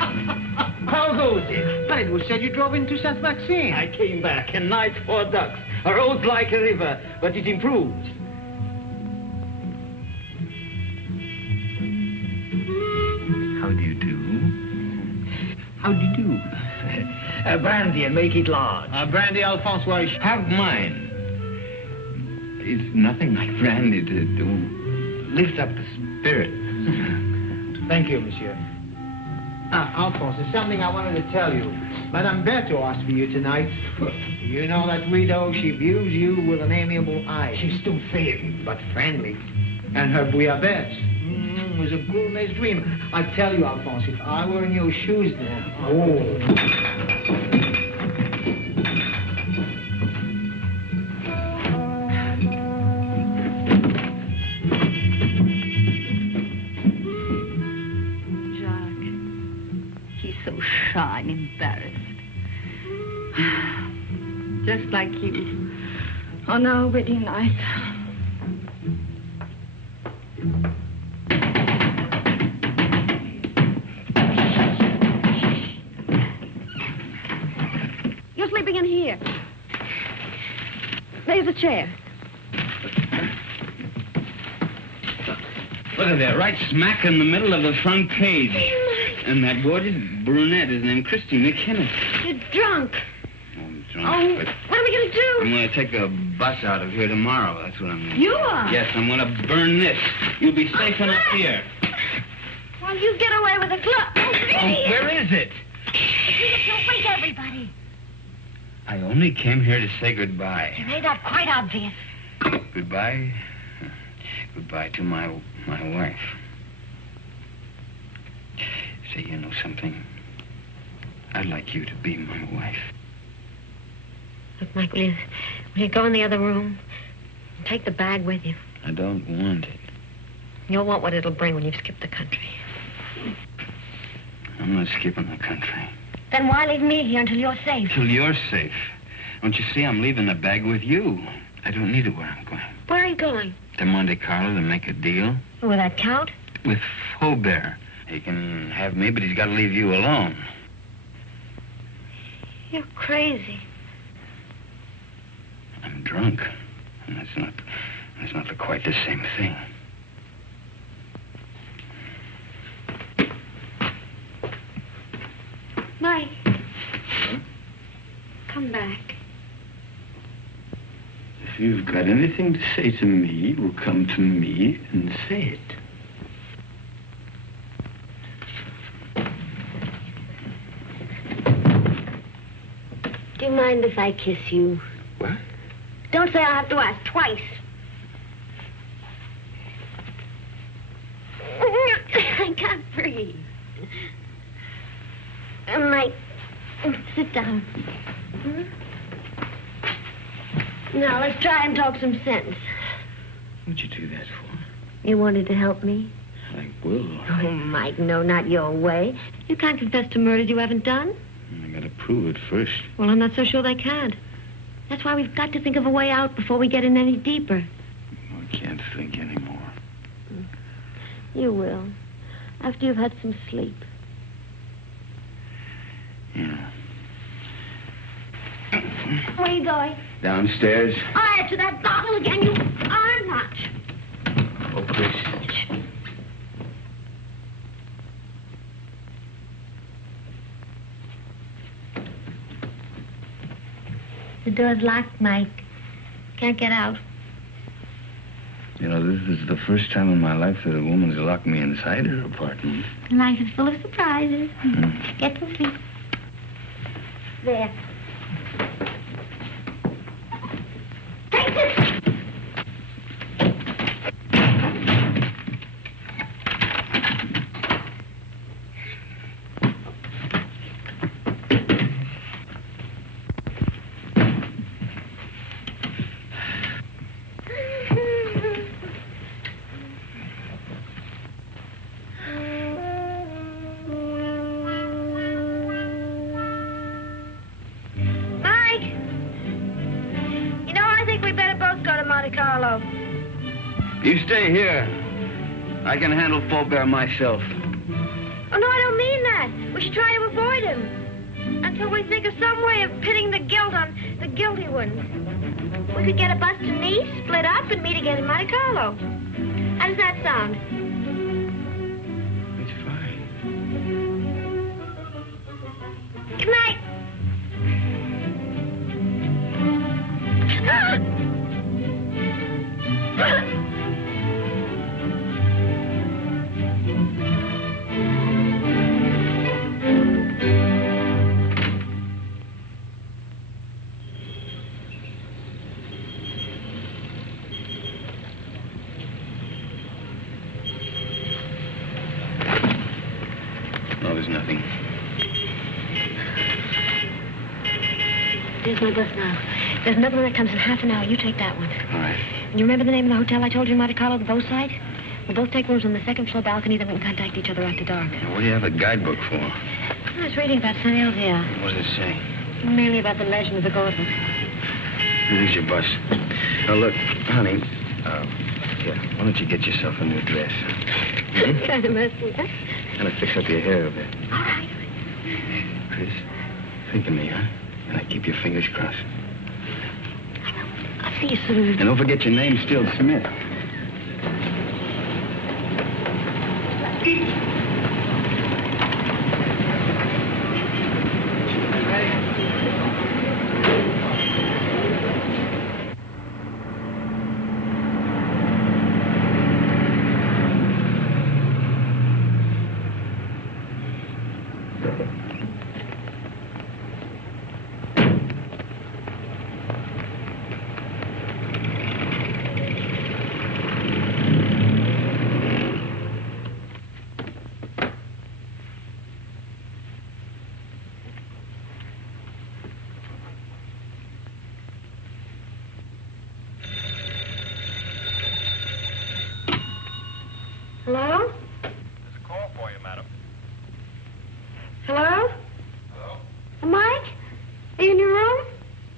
How goes it? But it was said you drove into Saint Maxime. I came back, a night for ducks. A road like a river, but it improves. How do you do? How do you do? Brandy and make it large. Brandy, Alphonse, why? Have mine. It's nothing like brandy to lift up the spirit. Thank you, monsieur. Alphonse, there's something I wanted to tell you. Madame Berthaud asked for you tonight. You know that widow, she views you with an amiable eye. She's too thin, but friendly. And her bouillabaisse was a gourmet's dream. I tell you, Alphonse, if I were in your shoes then... Oh... Shy and embarrassed. Just like you on our wedding night. You're sleeping in here. There's a chair. Look at that, right smack in the middle of the front page. And that gorgeous brunette is named Christine McKinnon. You're drunk. I'm drunk. Oh, but what are we going to do? I'm going to take a bus out of here tomorrow. That's what I'm going to do. You are? Yes, I'm going to burn this. You'll be safe enough here. Well, you get away with a glove. Oh, where is it? Don't wake everybody. I only came here to say goodbye. You made that quite obvious. Goodbye? Goodbye to my wife. Say, you know something? I'd like you to be my wife. Look, Mike, will you go in the other room? Take the bag with you. I don't want it. You'll want what it'll bring when you've skipped the country. I'm not skipping the country. Then why leave me here until you're safe? Till you're safe. Don't you see, I'm leaving the bag with you. I don't need it where I'm going. Where are you going? To Monte Carlo to make a deal. Will that count? With Faubert. He can have me, but he's got to leave you alone. You're crazy. I'm drunk. And that's not quite the same thing. Mike. Come back. If you've got anything to say to me, you'll come to me and say it. Do you mind if I kiss you? What? Don't say I have to ask twice. I can't breathe. Mike, sit down. Now, let's try and talk some sense. What'd you do that for? You wanted to help me? I will. Oh, Mike, no, not your way. You can't confess to murders you haven't done. I gotta prove it first. Well, I'm not so sure they can't. That's why we've got to think of a way out before we get in any deeper. I can't think anymore. You will. After you've had some sleep. Yeah. Where are you going? Downstairs. Oh, to that bottle again. You are not. Oh, Chris. The door's locked, Mike. Can't get out. You know, this is the first time in my life that a woman's locked me inside her apartment. Life is full of surprises. Get to sleep. There. Take this. Carlo. You stay here. I can handle Faubert myself. Oh, no, I don't mean that. We should try to avoid him. Until we think of some way of pitting the guilt on the guilty ones. We could get a bus to Nice, split up, and meet again in Monte Carlo. How does that sound? It's fine. Good night. No, there's nothing. There's my bus now. There's another one that comes in half an hour. You take that one. All right. You remember the name of the hotel I told you in Monte Carlo, the boat side? We'll both take rooms on the second floor balcony, then we can contact each other after dark. Now, what do you have a guidebook for? I was reading about St. Elizar. What does it say? Mainly about the legend of the Gauntlet. Here's your bus. Now, look, honey, here, why don't you get yourself a new dress? Kind of messy, huh? Kind of fix up your hair a bit. All right. Chris, think of me, huh? And I keep your fingers crossed. I'll see you soon. And don't forget your name's still Smith. Hello? There's a call for you, madam. Hello? Hello? Mike? Are you in your room?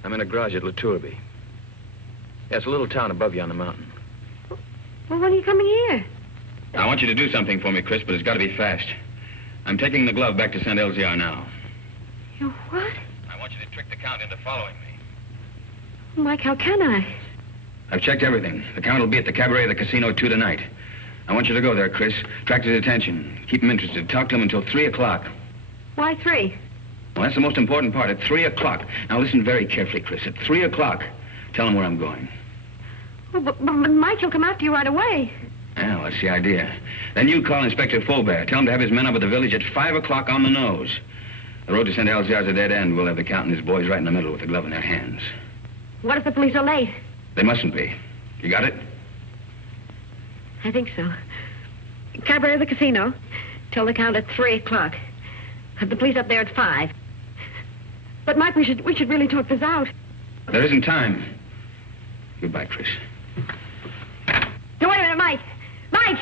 I'm in a garage at La Tourby. Yeah, it's a little town above you on the mountain. Well, when are you coming here? I want you to do something for me, Chris, but it's got to be fast. I'm taking the glove back to St. Elizar now. You what? I want you to trick the Count into following me. Mike, how can I? I've checked everything. The Count will be at the cabaret of the casino at 2 tonight. I want you to go there, Chris. Attract his attention. Keep him interested. Talk to him until 3 o'clock. Why 3? Well, that's the most important part. At 3 o'clock. Now, listen very carefully, Chris. At 3 o'clock, tell him where I'm going. Well, but Mike, he'll come after you right away. Well, that's the idea. Then you call Inspector Faubert. Tell him to have his men up at the village at 5 o'clock on the nose. The road to St. Elizar's a dead end. We'll have the Count and his boys right in the middle with the glove in their hands. What if the police are late? They mustn't be. You got it? I think so. Cabaret of the casino. Tell the Count at 3 o'clock. Have the police up there at 5. But, Mike, we should really talk this out. There isn't time. Goodbye, Chris. No, wait a minute, Mike. Mike!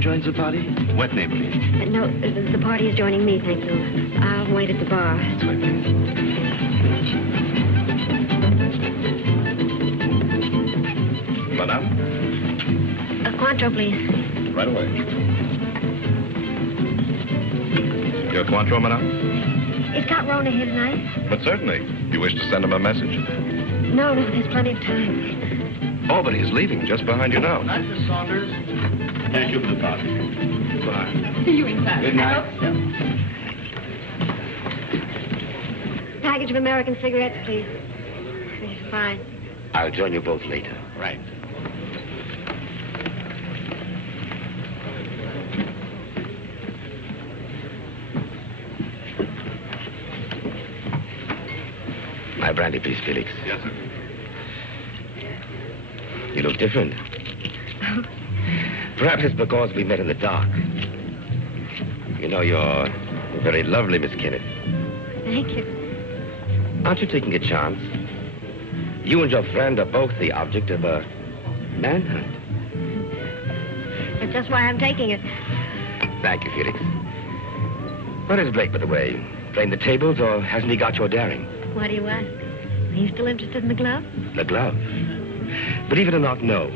Joins the party? What name, please? No, the party is joining me, thank you. I'll wait at the bar. That's right, please. Madame? A Cointreau, please. Right away. Your Cointreau, madame? Is Count Rona here tonight? But certainly. You wish to send him a message? No, there's plenty of time. Oh, but he's leaving just behind you now. Night, Miss Saunders. Thank you for the party. Goodbye. See you inside. Good night. I hope so. Package of American cigarettes, please. It's fine. I'll join you both later. Right. My brandy, please, Felix. Yes, sir. You look different. Perhaps it's because we met in the dark. You know, you're very lovely, Miss Kenneth. Thank you. Aren't you taking a chance? You and your friend are both the object of a manhunt. That's just why I'm taking it. Thank you, Felix. Where is Blake, by the way? Playing the tables, or hasn't he got your daring? Why do you ask? Are you still interested in the glove? The glove? Believe it or not, no.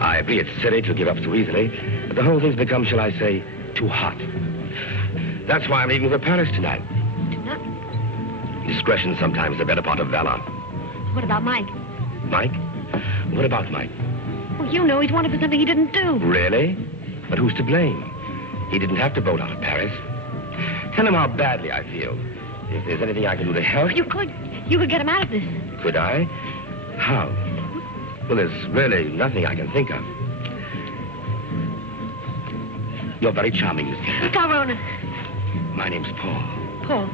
I agree it's silly to give up so easily, but the whole thing's become, shall I say, too hot. That's why I'm leaving for Paris tonight. Tonight? Discretion sometimes the better part of valor. What about Mike? Mike? What about Mike? Well, you know he's wanted for something he didn't do. Really? But who's to blame? He didn't have to boat out of Paris. Tell him how badly I feel. If there's anything I can do to help... You could get him out of this. Could I? How? Well, there's really nothing I can think of. You're very charming, Miss Kennedy. Corona. My name's Paul. Paul.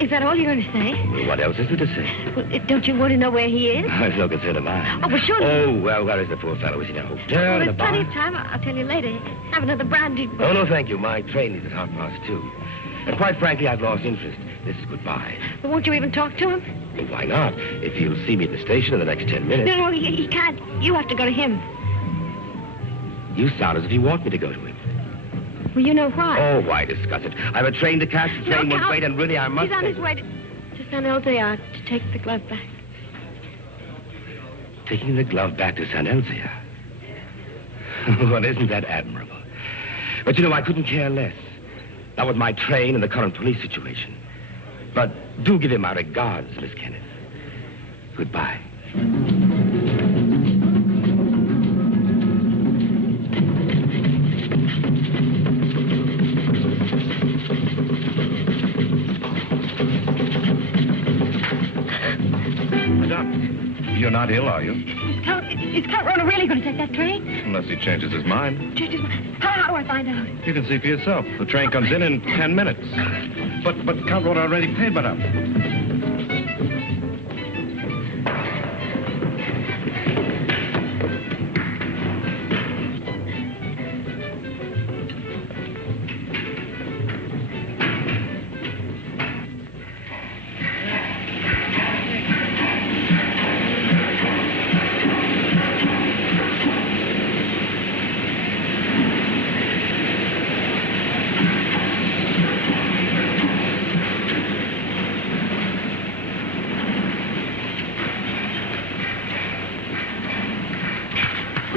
Is that all you're going to say? Well, what else is there to say? Well, don't you want to know where he is? It's no concern of mine. Oh, but surely... Oh, well, where is the poor fellow? Is he in a hotel, Well, in a there's bar? plenty of time. I'll tell you later. Have another brandy. Oh, no, thank you. My train is at 2:30. And quite frankly, I've lost interest. This is goodbye. But won't you even talk to him? Well, why not? If he'll see me at the station in the next 10 minutes. No, he can't. You have to go to him. You sound as if you want me to go to him. Well, you know why. Oh, why discuss it? I have a train to catch. The train won't Count. wait, and really, I must... He's on his way to San Elzar to take the glove back. Taking the glove back to San Elzar? Well, isn't that admirable? But, you know, I couldn't care less. Not with my train and the current police situation. But do give him my regards, Miss Kenneth. Goodbye. Madame, you're not ill, are you? Is Count Rona really going to take that train? Unless he changes his mind. How do I find out? You can see for yourself. The train comes in 10 minutes. But Count Rona already paid, madame.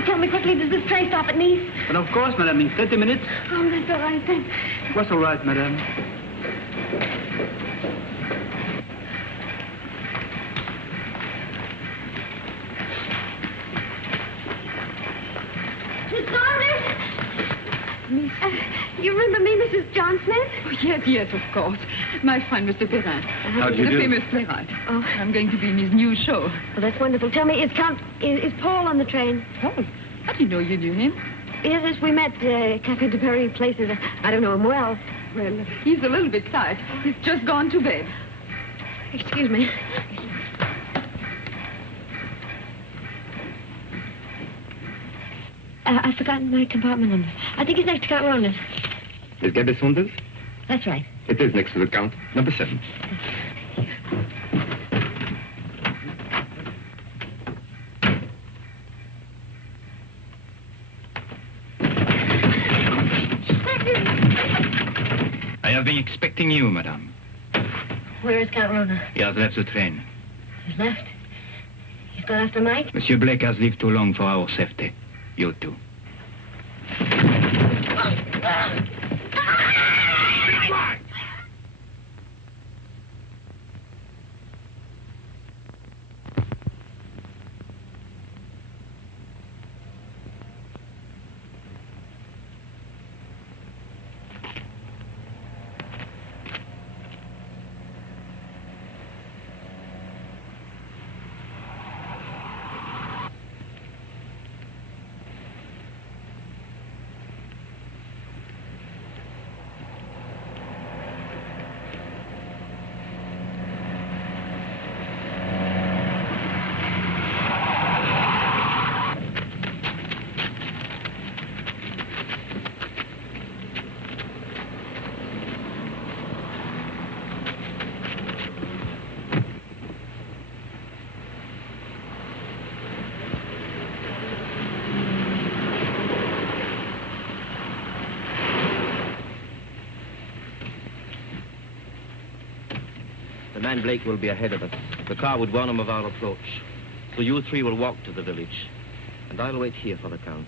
Tell me quickly, does this train stop at Nice? But of course, madame, in 30 minutes. Oh, that's all right, thanks. What's all right, madame? Miss Garner! You remember me, Mrs. John Smith? Oh, yes, of course. My fine Mr. Perrin. How do you do? The famous playwright. Oh. I'm going to be in his new show. Well, that's wonderful. Tell me, is Paul on the train? Paul? How do you know you knew him? Yes, we met Cafe de Paris places. I don't know him well. Well, he's a little bit tired. He's just gone to bed. Excuse me. I've forgotten my compartment number. I think it's next to Count Rona. Is Gabby Saunders? That's right. It is next to the Count. Number 7. I have been expecting you, madame. Where is Count Rona? He has left the train. He's left. He's gone after Mike? Monsieur Blake has lived too long for our safety. You too. man Blake will be ahead of us. The car would warn him of our approach. So you three will walk to the village. And I'll wait here for the Count.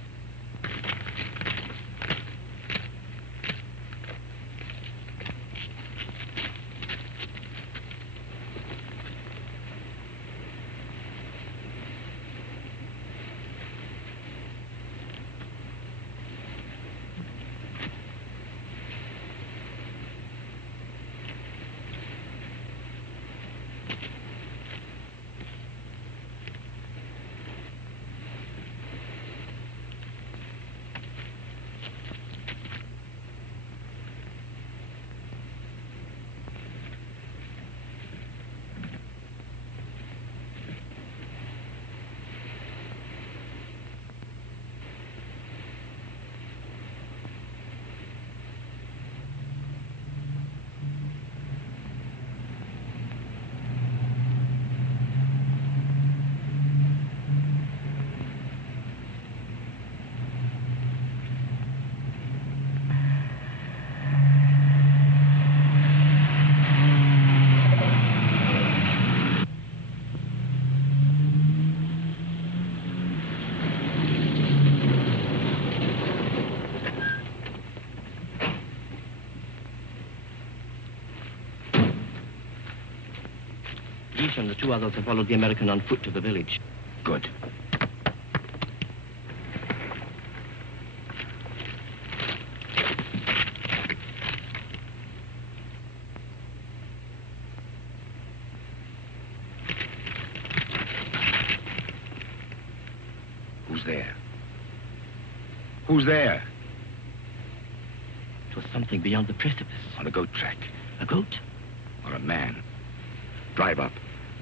And the two others have followed the American on foot to the village. Good. Who's there? Who's there? It was something beyond the precipice. On a goat track. A goat? Or a man. Drive up.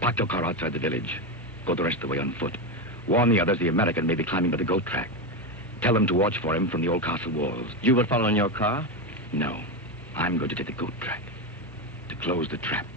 Park your car outside the village. Go the rest of the way on foot. Warn the others the American may be climbing by the goat track. Tell them to watch for him from the old castle walls. You will follow in your car? No. I'm going to take the goat track. To close the trap.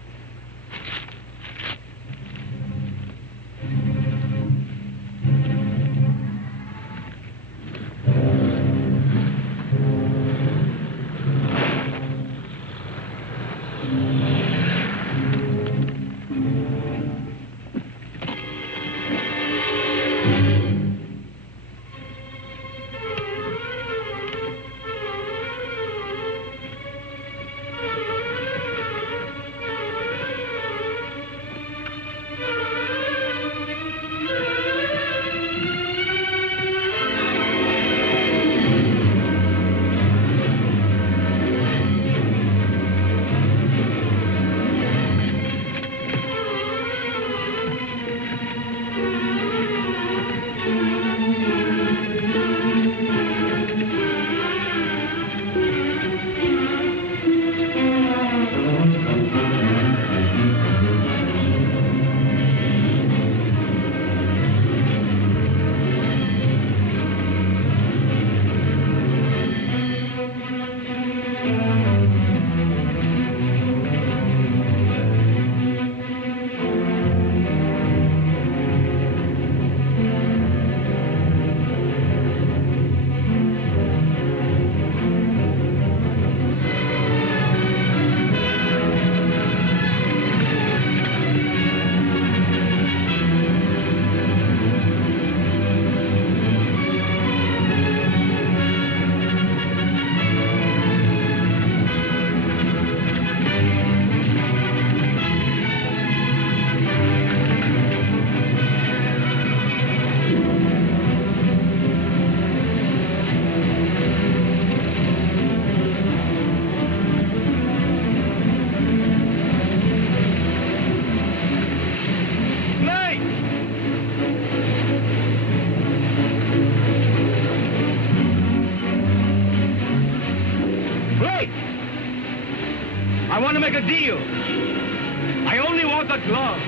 I want to make a deal. I only want the glove.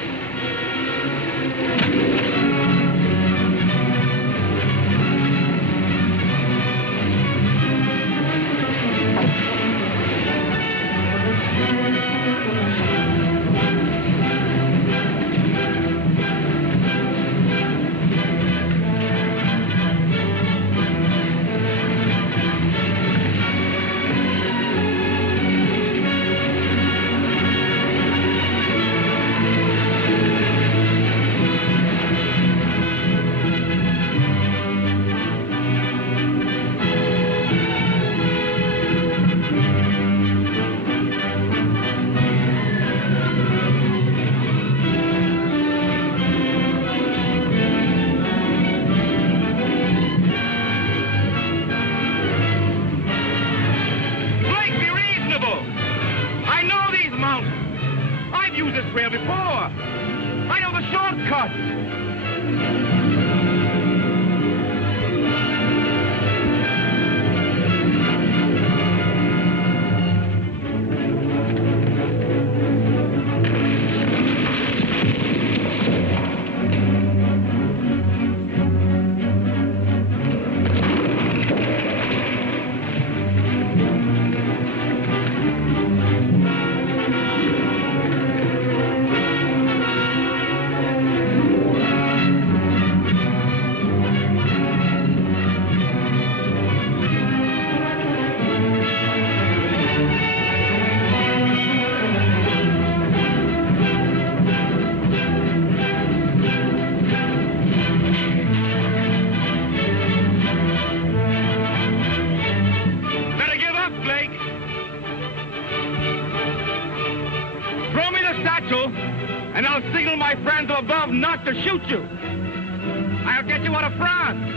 guards! and I'll signal my friends above not to shoot you. I'll get you out of France.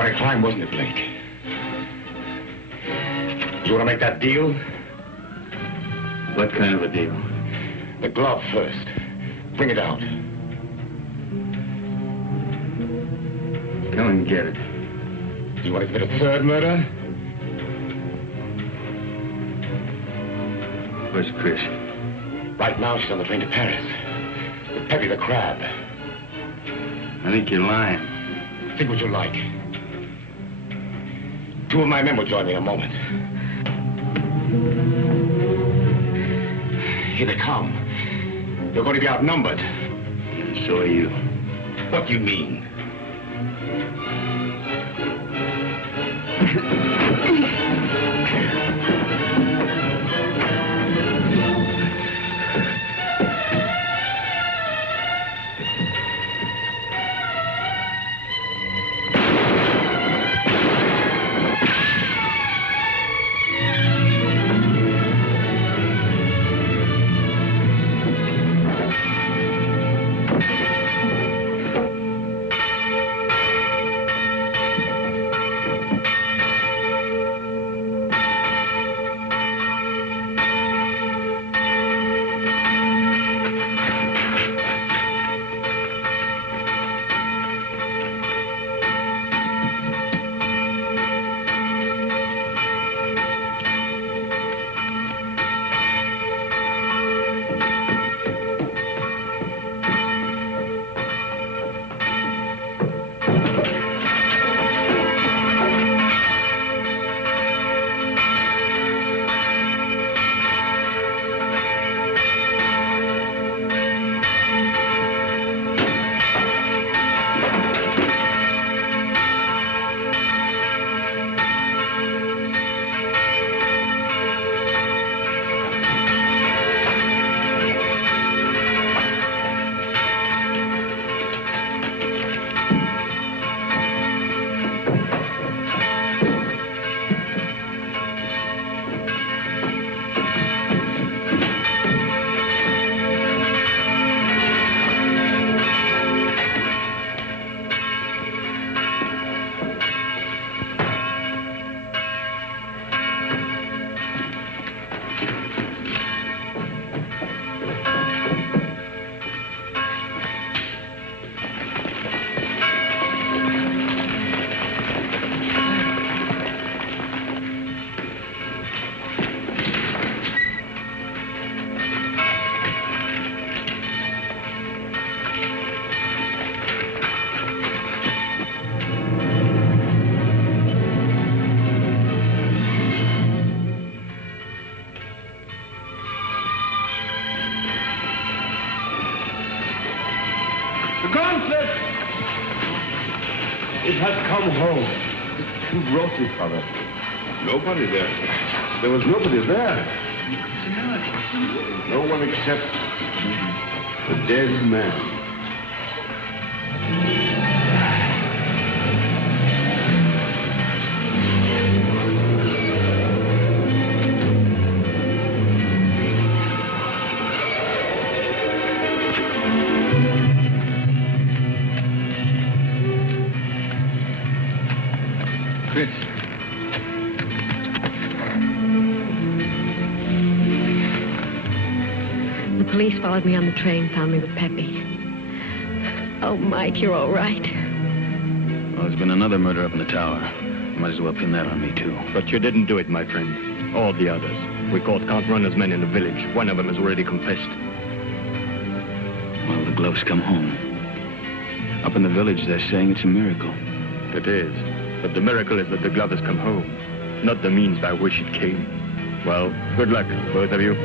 Quite a climb, wasn't it, Blake? You want to make that deal? What kind of a deal? The glove first. Bring it out. Come and get it. You want to commit a third murder? Where's Chris? Right now, she's on the train to Paris. With Peppy the Crab. I think you're lying. Think what you like. 2 of my men will join me in a moment. Here they come. You're going to be outnumbered. So are you. What do you mean? Gauntlet! It has come home. Who brought it, Father? Nobody there. There was nobody there. No one except the dead man. The police followed me on the train, found me with Peppy. Oh, Mike, you're all right. Well, there's been another murder up in the tower. You might as well pin that on me, too. But you didn't do it, my friend. All the others. We caught Count Runner's men in the village. One of them has already confessed. Well, the gloves come home. Up in the village, they're saying it's a miracle. It is. But the miracle is that the glove has come home, not the means by which it came. Well, good luck, both of you.